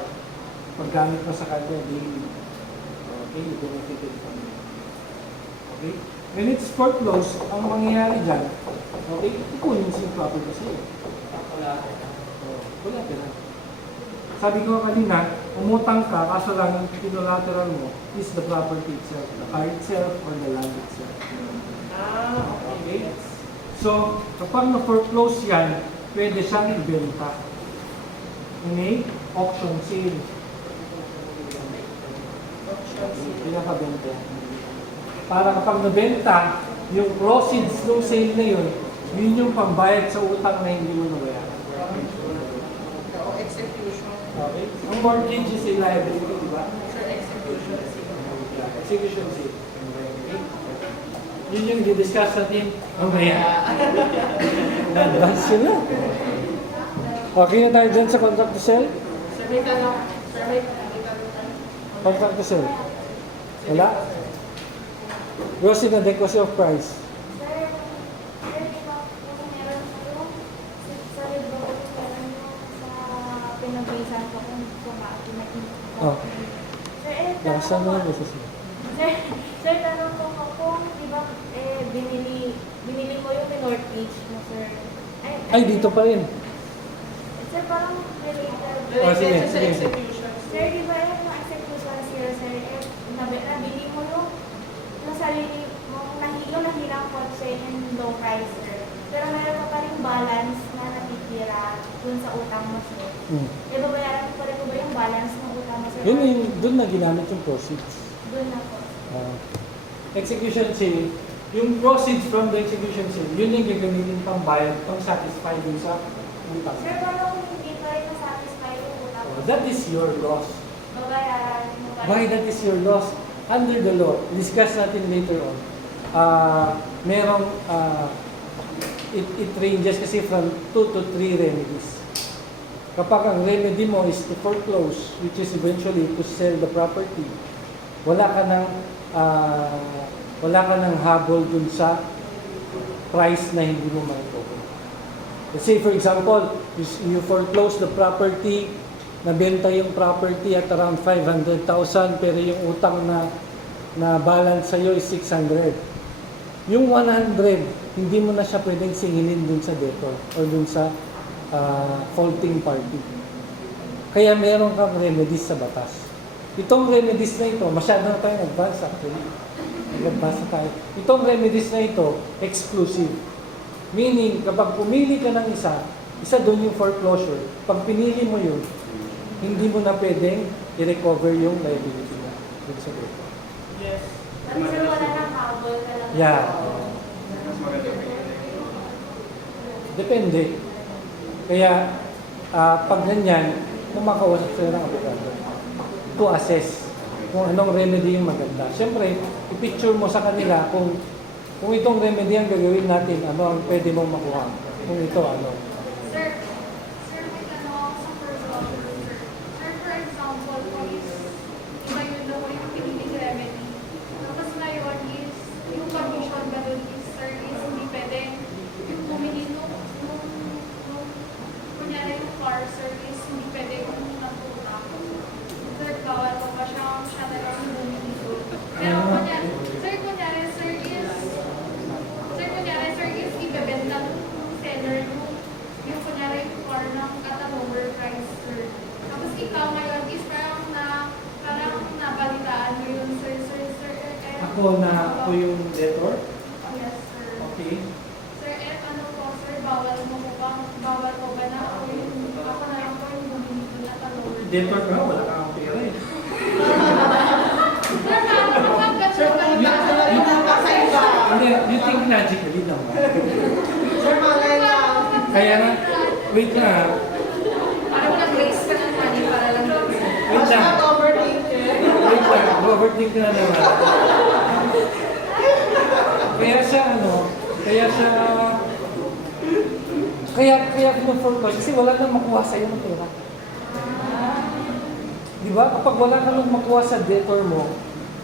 Paggamit mo sa kanya daily. Okay, you benefited from it. Okay? When it's foreclosed, ang mangyayari dyan, okay, ikunin yung property sa'yo. Wala ka na. Sabi ko kanina, umutang ka, kaso lang ang pinolateral mo is the property itself, the car itself or the land itself. Okay? So, kapag na-foreclose yan, pwede siyang ibenta. In a auction sale. Pinakabenta. Para kapag nabenta, yung proceeds ng sale na yun, yun yung pambayad sa utang na hindi mo nabayaran. O execution. Okay? Ang mortgage is a liability, di ba? Sir, execution. Execution sale. Okay? Yun yung di-discuss natin mamaya. Advance yun lang. Okay na tayo dyan sa contract to sell? Sir, may tanong. Sir, may tanong. Contract to sell. Wala? Gross inadequacy of price. Sir, di ba kung meron kayo, sa libro ko meron yung sa pinag-iisan ko kung kumain na Oh. Sir, Nakasan mo tanong na ko, sa sale. sir, tanong ko kung, di ba, binili ko yung mortgage mo, sir. Ay, dito pa rin. Sir, parang related. Oh, sige, Sa sige. execution. Sir, di ba yung execution sila, sir, nabili mo yung sarili mo, yung nahilang kotse in low price, sir. Pero meron ka pa rin balance na natitira dun sa utang mo, sir. E babayaran mo pa rin ba yung balance ng utang mo, sir? Yun yung, doon na ginamit yung proceeds. Dun na po. Execution sale, yung proceeds from the execution sale, yun yung gagamitin pang bayad, pang satisfy dun sa utang. Sir, paano kung hindi pa rin na-satisfy yung utang mo? That is your loss. Babayaran mo pa rin. Why that is your loss? under the law, discuss natin later on, merong, it ranges kasi from 2 to 3 remedies. Kapag ang remedy mo is to foreclose, which is eventually to sell the property, wala ka ng habol dun sa price na hindi mo ma-recover. Let's say for example, you foreclose the property, nabenta yung property at around 500,000 pero yung utang na balance sa'yo is 600. Yung 100, hindi mo na siya pwedeng singilin dun sa debtor or dun sa faulting party. Kaya meron kang remedies sa batas. Itong remedies na ito, masyado na tayong advance actually. Nag-advance na tayo. Itong remedies na ito, exclusive. Meaning, kapag pumili ka ng isa doon yung foreclosure. Pag pinili mo yun, hindi mo na pwedeng i-recover yung liability na dun sa debtor. Yes. Pero sir, wala nang habol ka lang. Yeah. Depende. Kaya, pag ganyan, kumakausap sila ng abogado to assess kung anong remedy yung maganda. Siyempre, i-picture mo sa kanila kung itong remedy ang gagawin natin, ano ang pwede mong makuha. Kung ito, ano. Sir, may tanong ako sa first option, sir. Sir, for example, kung iba yun daw yung piniling remedy, tapos ngayon is, yung condition ba dun is, sir, is hindi pwede yung bumili nung kunyari yung car, sir, is hindi pwede yung nagpunta. Sir, bawal ko pa siya na lang yung bumili doon. Pero kunyari, sir, is ibebenta ng seller yung kunyari yung car ng at a lower price, sir. Tapos ikaw ngayon is parang nabalitaan mo yun, sir. Ako yung debtor? Yes, sir. Okay. Sir, ano po, sir, bawal ko ba na ako na lang po yung bumili doon at a lower price? Debtor ka, wala kang pera eh. Sir, kapag Sir, pumunta sa iba. Hindi, you think logically naman. Sir, malay na. Kaya na, wait na. parang nag-raise ka ng money para lang doon. Wait lang. Not overthinking. Wait lang, overthink na naman. Kaya kino-foreclose kasi wala nang makuha sa'yo ng pera. Di ba? Kapag wala ka nang makuha sa debtor mo,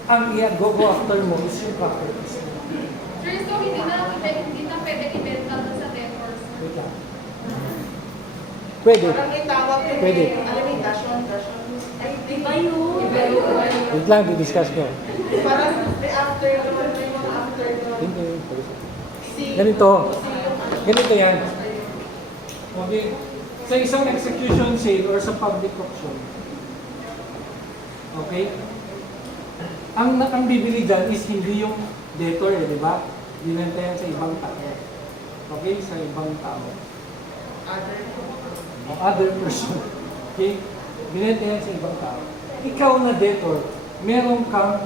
ang go after mo is yung properties. Sir, so hindi na pwede ibenta doon sa debtors. Wait lang. Pwede. Parang itawag yun Pwede. alam mo yung dasyon. Ay, Iba yun. Wait lang, di-discuss ko. Parang the after doon, may mga after doon. Hindi. Si- Ganito. si yung- Ganito yan. Okay. Sa isang execution sale or sa public auction. Okay? Ang bibili dyan is hindi yung debtor, di ba? Binenta yan sa ibang tao. Okay? Sa ibang tao. Other person. Okay? Binenta yan sa ibang tao. Ikaw na debtor, meron kang,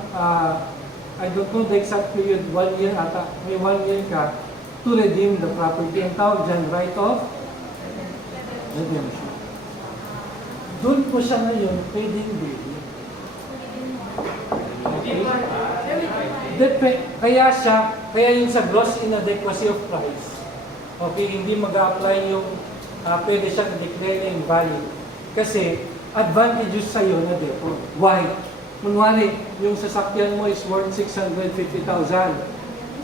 I don't know the exact period, 1 year ata, may 1 year ka to redeem the property. Ang tawag dyan, right of redemption. Doon po siya ngayon pwedeng bilhin. Okay? Kaya yung sa gross inadequacy of price, okay, hindi mag-a-apply yung pwede siyang declare invalid. Kasi advantages sa'yo na debtor. Why? Kunwari, yung sasakyan mo is worth 650,000.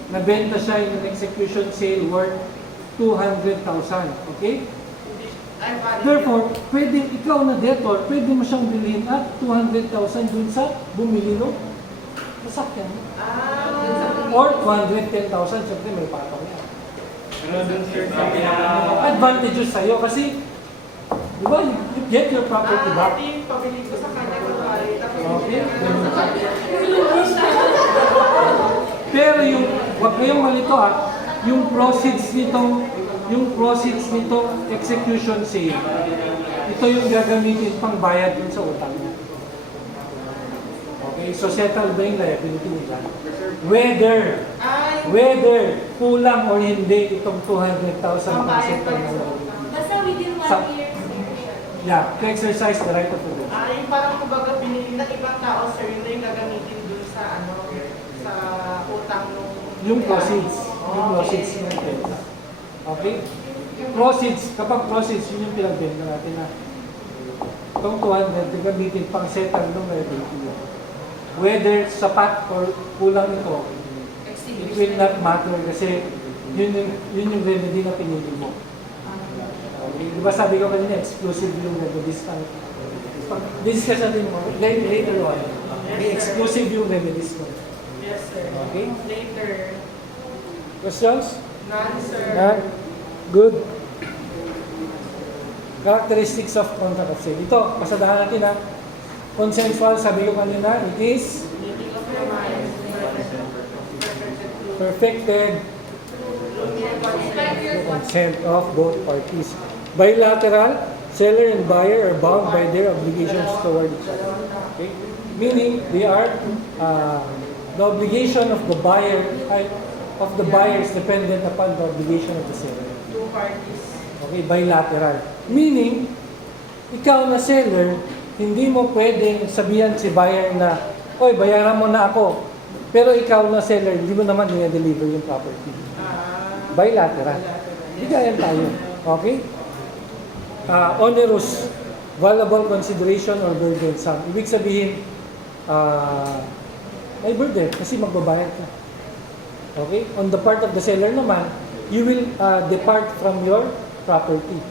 Nabenta siya in an execution sale worth 200,000. Okay? Ay, valid. Therefore, pwedeng ikaw na debtor, pwede mo siyang bilhin at 200,000 dun sa bumili no sasakyan. Or 210,000, syempre may patong yan. Ano dun sir sa pinaka... Advantages sa'yo kasi, di ba, you get your property back. Ito yung pabili ko sa kanya kunwari. Tapos Okay. binigyan ko sa kanya. Pero wag kayong malito yung proceeds nitong execution sale, ito yung gagamitin pang bayad dun sa utang niya. Okay, so settle ba yung liability nila? Whether kulang or hindi itong 200,000 Pambayad pa concept rin sa ng utang. Basta within 1 Sa- year, sir. yeah, to exercise the right of redemption. Yung parang kumbaga binili ng ibang tao, sir, yun na yung gagamitin dun sa ano, sa utang nung... Yung proceeds. Yung proceeds ng benta. Okay? Proceeds, kapag proceeds, yun yung pinagbenta natin na itong 200, gagamitin pang settle ng liability. Whether sapat or kulang ito, it will not matter kasi yun yung remedy na pinili mo. Okay? Di ba sabi ko kanina, exclusive yung remedies na. Discuss natin mo later on. Okay? Exclusive yung remedies mo. Yes, sir. Okay? Later. Questions? None, sir. None? Good. Characteristics of contract of sale. Ito, pasadahan natin ha. Consensual, sabi ko kanina, it is Meeting of the minds. perfected the consent of both parties. Bilateral, seller and buyer are bound by their obligations toward each other. Okay? Meaning, they are, the obligation of the buyer, of the buyer is dependent upon the obligation of the seller. Two parties. Okay, bilateral. Meaning, ikaw na seller, hindi mo pwedeng sabihan si buyer na, oy, bayaran mo na ako. Pero ikaw na seller, hindi mo naman i-deliver yung property. Bilateral. Higayan tayo. Okay? Onerous, valuable consideration or burdensome. Ibig sabihin, may burden kasi magbabayad ka. Okay? On the part of the seller naman, you will depart from your property.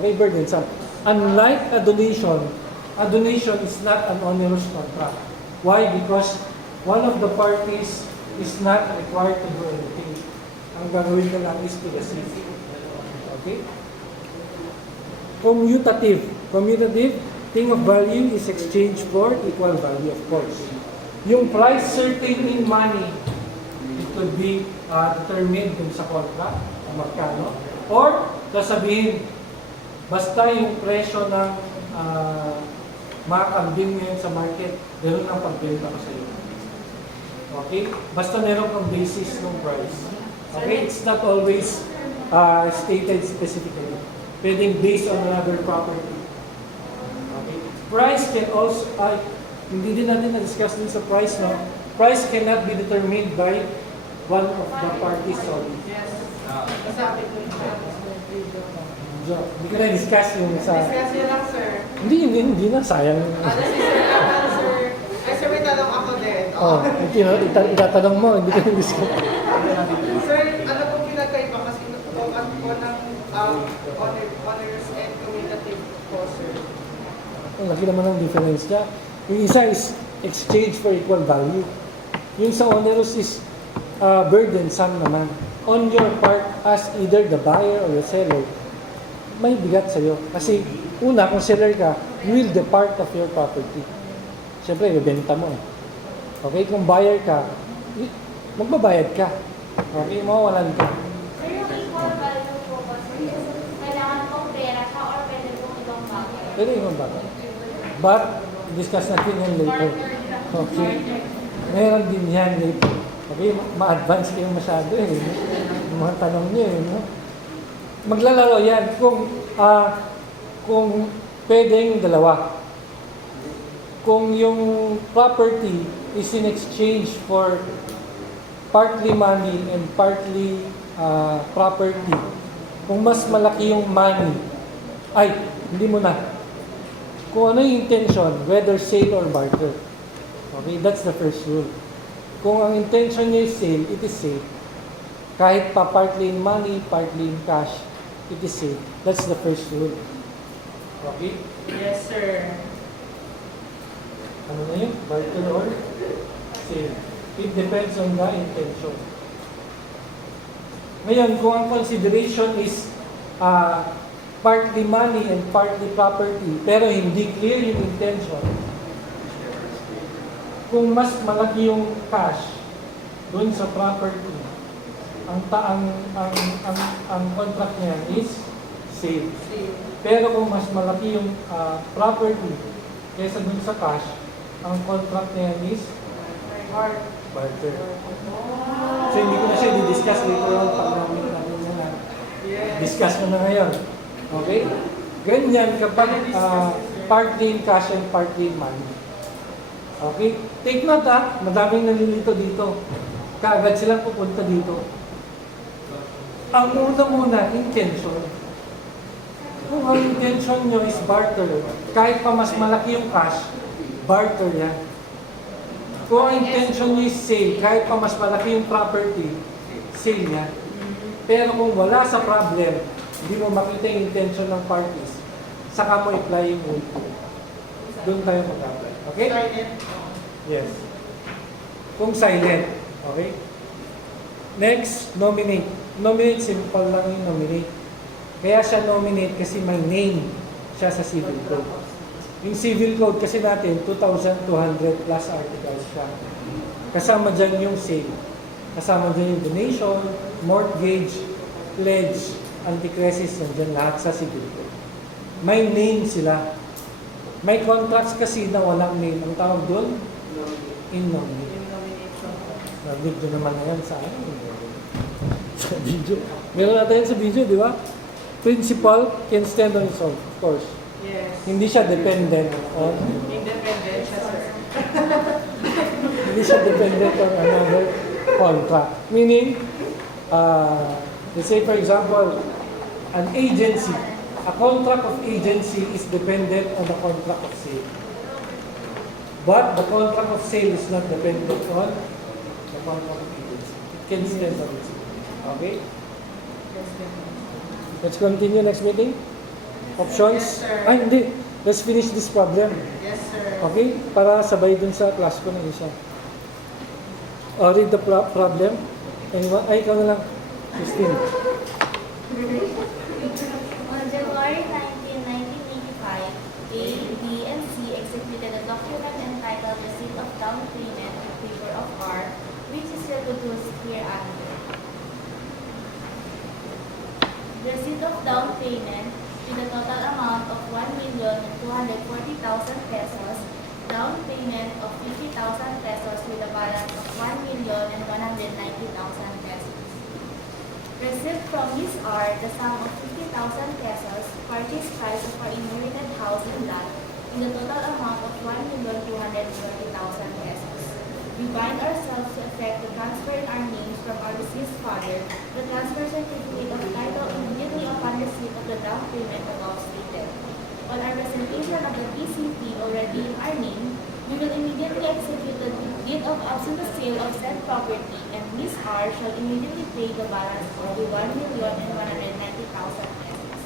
Okay? Burdensome. Unlike a donation is not an onerous contract. Why? Because one of the parties is not required to do anything. Ang gagawin ka lang is to receive. Okay? Commutative. Commutative, thing of value is exchanged for equal value, of course. Yung price certain in money, it could be determined dun sa contract, kung magkano. Or, sasabihin, basta yung presyo ng mga kambing ngayon sa market, meron ng pagbenta ko sa iyo. Okay? Basta meron kang basis ng price. Okay? It's not always stated specifically. Pwedeng based on another property. Okay? Price can also, hindi din natin na-discuss din sa price, no? Price cannot be determined by one of the parties only. Yes. Sabi ko yung Hindi ko na-discuss yung sa... Discuss yun lang, sir. Hindi na, sayang. Ano si sir? Sir? Ay, sir, may tanong ako din. Oh, itatanong mo, hindi ko na-discuss. Sir, ano pong pinagkaiba kasi natutukan po ng honors and commutative po, sir? Ang laki naman ng difference niya. Yung isa is exchange for equal value. Yung sa onerous is burdensome naman. On your part, as either the buyer or the seller, may bigat sa'yo. Kasi, una, kung seller ka, you will depart of your property. Siyempre, ibenta mo eh. Okay? Kung buyer ka, magbabayad ka. Okay? Mawawalan ka. Sir, yung equal value po ba, sir, kailangan pong pera siya or pwede pong ibang bagay? Pwede yung bagay. But, discuss natin yan later. Okay? Meron din yan later. Okay? Ma-advance kayo masyado eh. Yung mga tanong niyo eh. No? Maglalaro yan kung pwedeng dalawa. Kung yung property is in exchange for partly money and partly property, kung mas malaki yung money, hindi mo na. Kung ano yung intention, whether sale or barter. Okay, that's the first rule. Kung ang intention niya is sale, it is sale. Kahit pa partly in money, partly in cash, it is sale. That's the first rule. Okay? Yes, sir. Ano na yun? Barter or sale. It depends on the intention. Ngayon, kung ang consideration is partly money and partly property, pero hindi clear yung intention, kung mas malaki yung cash dun sa property, ang contract niya is sale. Pero kung mas malaki yung property kaysa dun sa cash, ang contract niya is barter. So hindi ko na siya di-discuss later on pag namin na discuss mo na ngayon. Okay? Ganyan kapag partly in cash and partly in money. Okay? Take note ha, madaming nalilito dito. Kaagad silang pupunta dito. Ang una-muna, intention. Kung ang intention nyo is barter, kahit pa mas malaki yung cash, barter yan. Kung ang intention nyo is sale, kahit pa mas malaki yung property, sale yan. Pero kung wala sa problem, hindi mo makita yung intention ng parties, saka mo apply yung rule. Doon tayo mag-apply. Okay? Silent. Yes. Kung silent. Okay? Next, nominate. Nominate, simple lang yung nominate. Kaya siya nominate kasi may name siya sa civil code. Yung civil code kasi natin, 2,200 plus articles siya. Kasama dyan yung sale. Kasama dyan yung donation, mortgage, pledge, anti-crisis, nandyan lahat sa civil code. May name sila. May contracts kasi na walang name. Ang tawag doon? In nominate. Nag-video naman na yan sa sa video. Meron natin yan sa video, di ba? Principal can stand on its own, of course. Yes. Hindi siya dependent on Independent siya, sir. hindi siya dependent on another contract. Meaning, let's say for example, an agency, a contract of agency is dependent on the contract of sale. But the contract of sale is not dependent on the contract of agency. It can stand on its own. Okay? Let's continue next meeting. Options? Yes, sir. Ay, hindi. Let's finish this problem. Yes, sir. Okay? Para sabay dun sa class ko ng isa. Read the problem. Anyone? Ay, ikaw na lang. Christine. On January 19, 1985, A, B, and C executed a document entitled Receipt of Down Payment in favor of R, which is reproduced hereafter. The receipt of down payment with a total amount of 1,240,000 pesos, down payment of 50,000 pesos with a balance of 1,190,000 pesos. Received from Ms. R the sum of 50,000 pesos, purchase price of our inherited house and lot, in the total amount of 1,240,000 pesos. We bind ourselves to effect the transfer in our names from our deceased father, the transfer certificate of title immediately upon receipt of the down payment above stated. On our presentation of the PCT already in our name, we will immediately execute the deed of absolute sale of said property, and Ms. R shall immediately pay the balance of 1,190,000 pesos.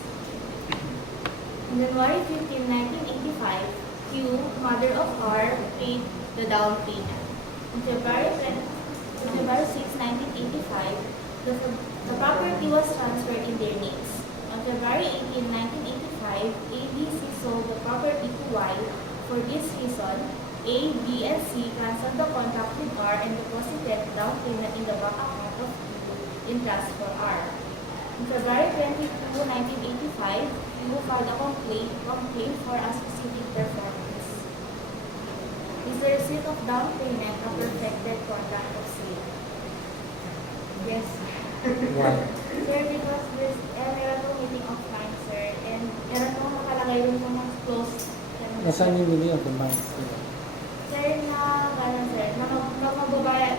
On January 15, 1985, Q, mother of R, paid the down payment. On February 6, 1985, the property was transferred in their names. On February 18, 1985, ABC sold the property to Y. For this reason, A, B, and C canceled the contract with R and deposited down payment in the bank account of Q in trust for R. On February 22, 1985, Q filed a complaint for a specific performance. Is the receipt of down payment a perfected contract of sale? Yes. Why? Sir, because meron pong meeting of time, sir, and meron pong nakalagay rin po ng close. Nasaan yung meaning of the minds? Sir, na gano'n, sir, na magbabayad,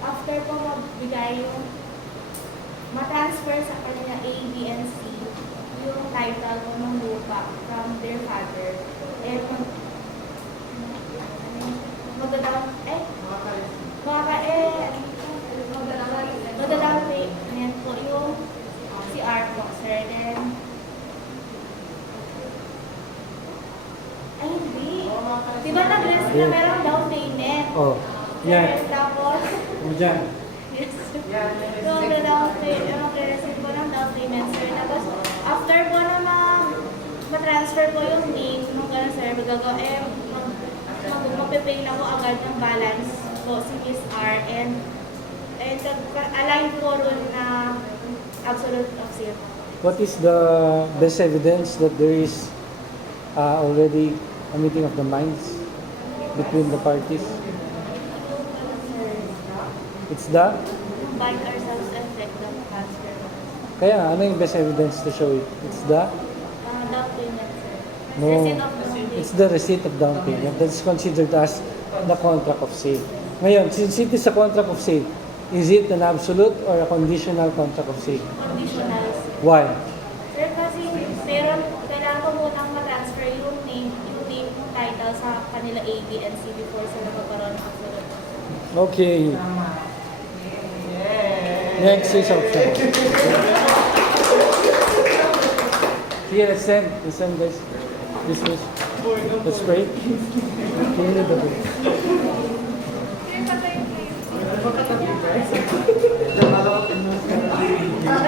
after po magbigay yung matransfer sa kanila A, B, and C, yung title po ng lupa from their father, magdadang payment po yung si Art po, sir. Then, ay hindi. Diba nag-rest na meron down payment? Oh, yan. Sir, tapos, Diyan. yes. Yung down payment, mag-receive po ng down payment, sir. Tapos, after po na ma-transfer po yung name, nung gano'n, sir, magpipay na po agad ng balance po si Ms. R and align po ron na absolute of sale. What is the best evidence that there is already a meeting of the minds between the parties? It's the? Bind ourselves and effect the transfer. Kaya ano yung best evidence to show it? It's the? Down payment, sir. No. Receipt of down payment. It's the receipt of down payment. That's considered as the contract of sale. Ngayon, since it is a contract of sale, is it an absolute or a conditional contract of sale? Conditional. Why? Sir, kasi kailangan ko munang ma-transfer yung name ng title sa kanila A, B, and C before sila magkaroon ng absolute. Okay. Next is option. Here, let's send guys. This was. Let's pray. Clean the book.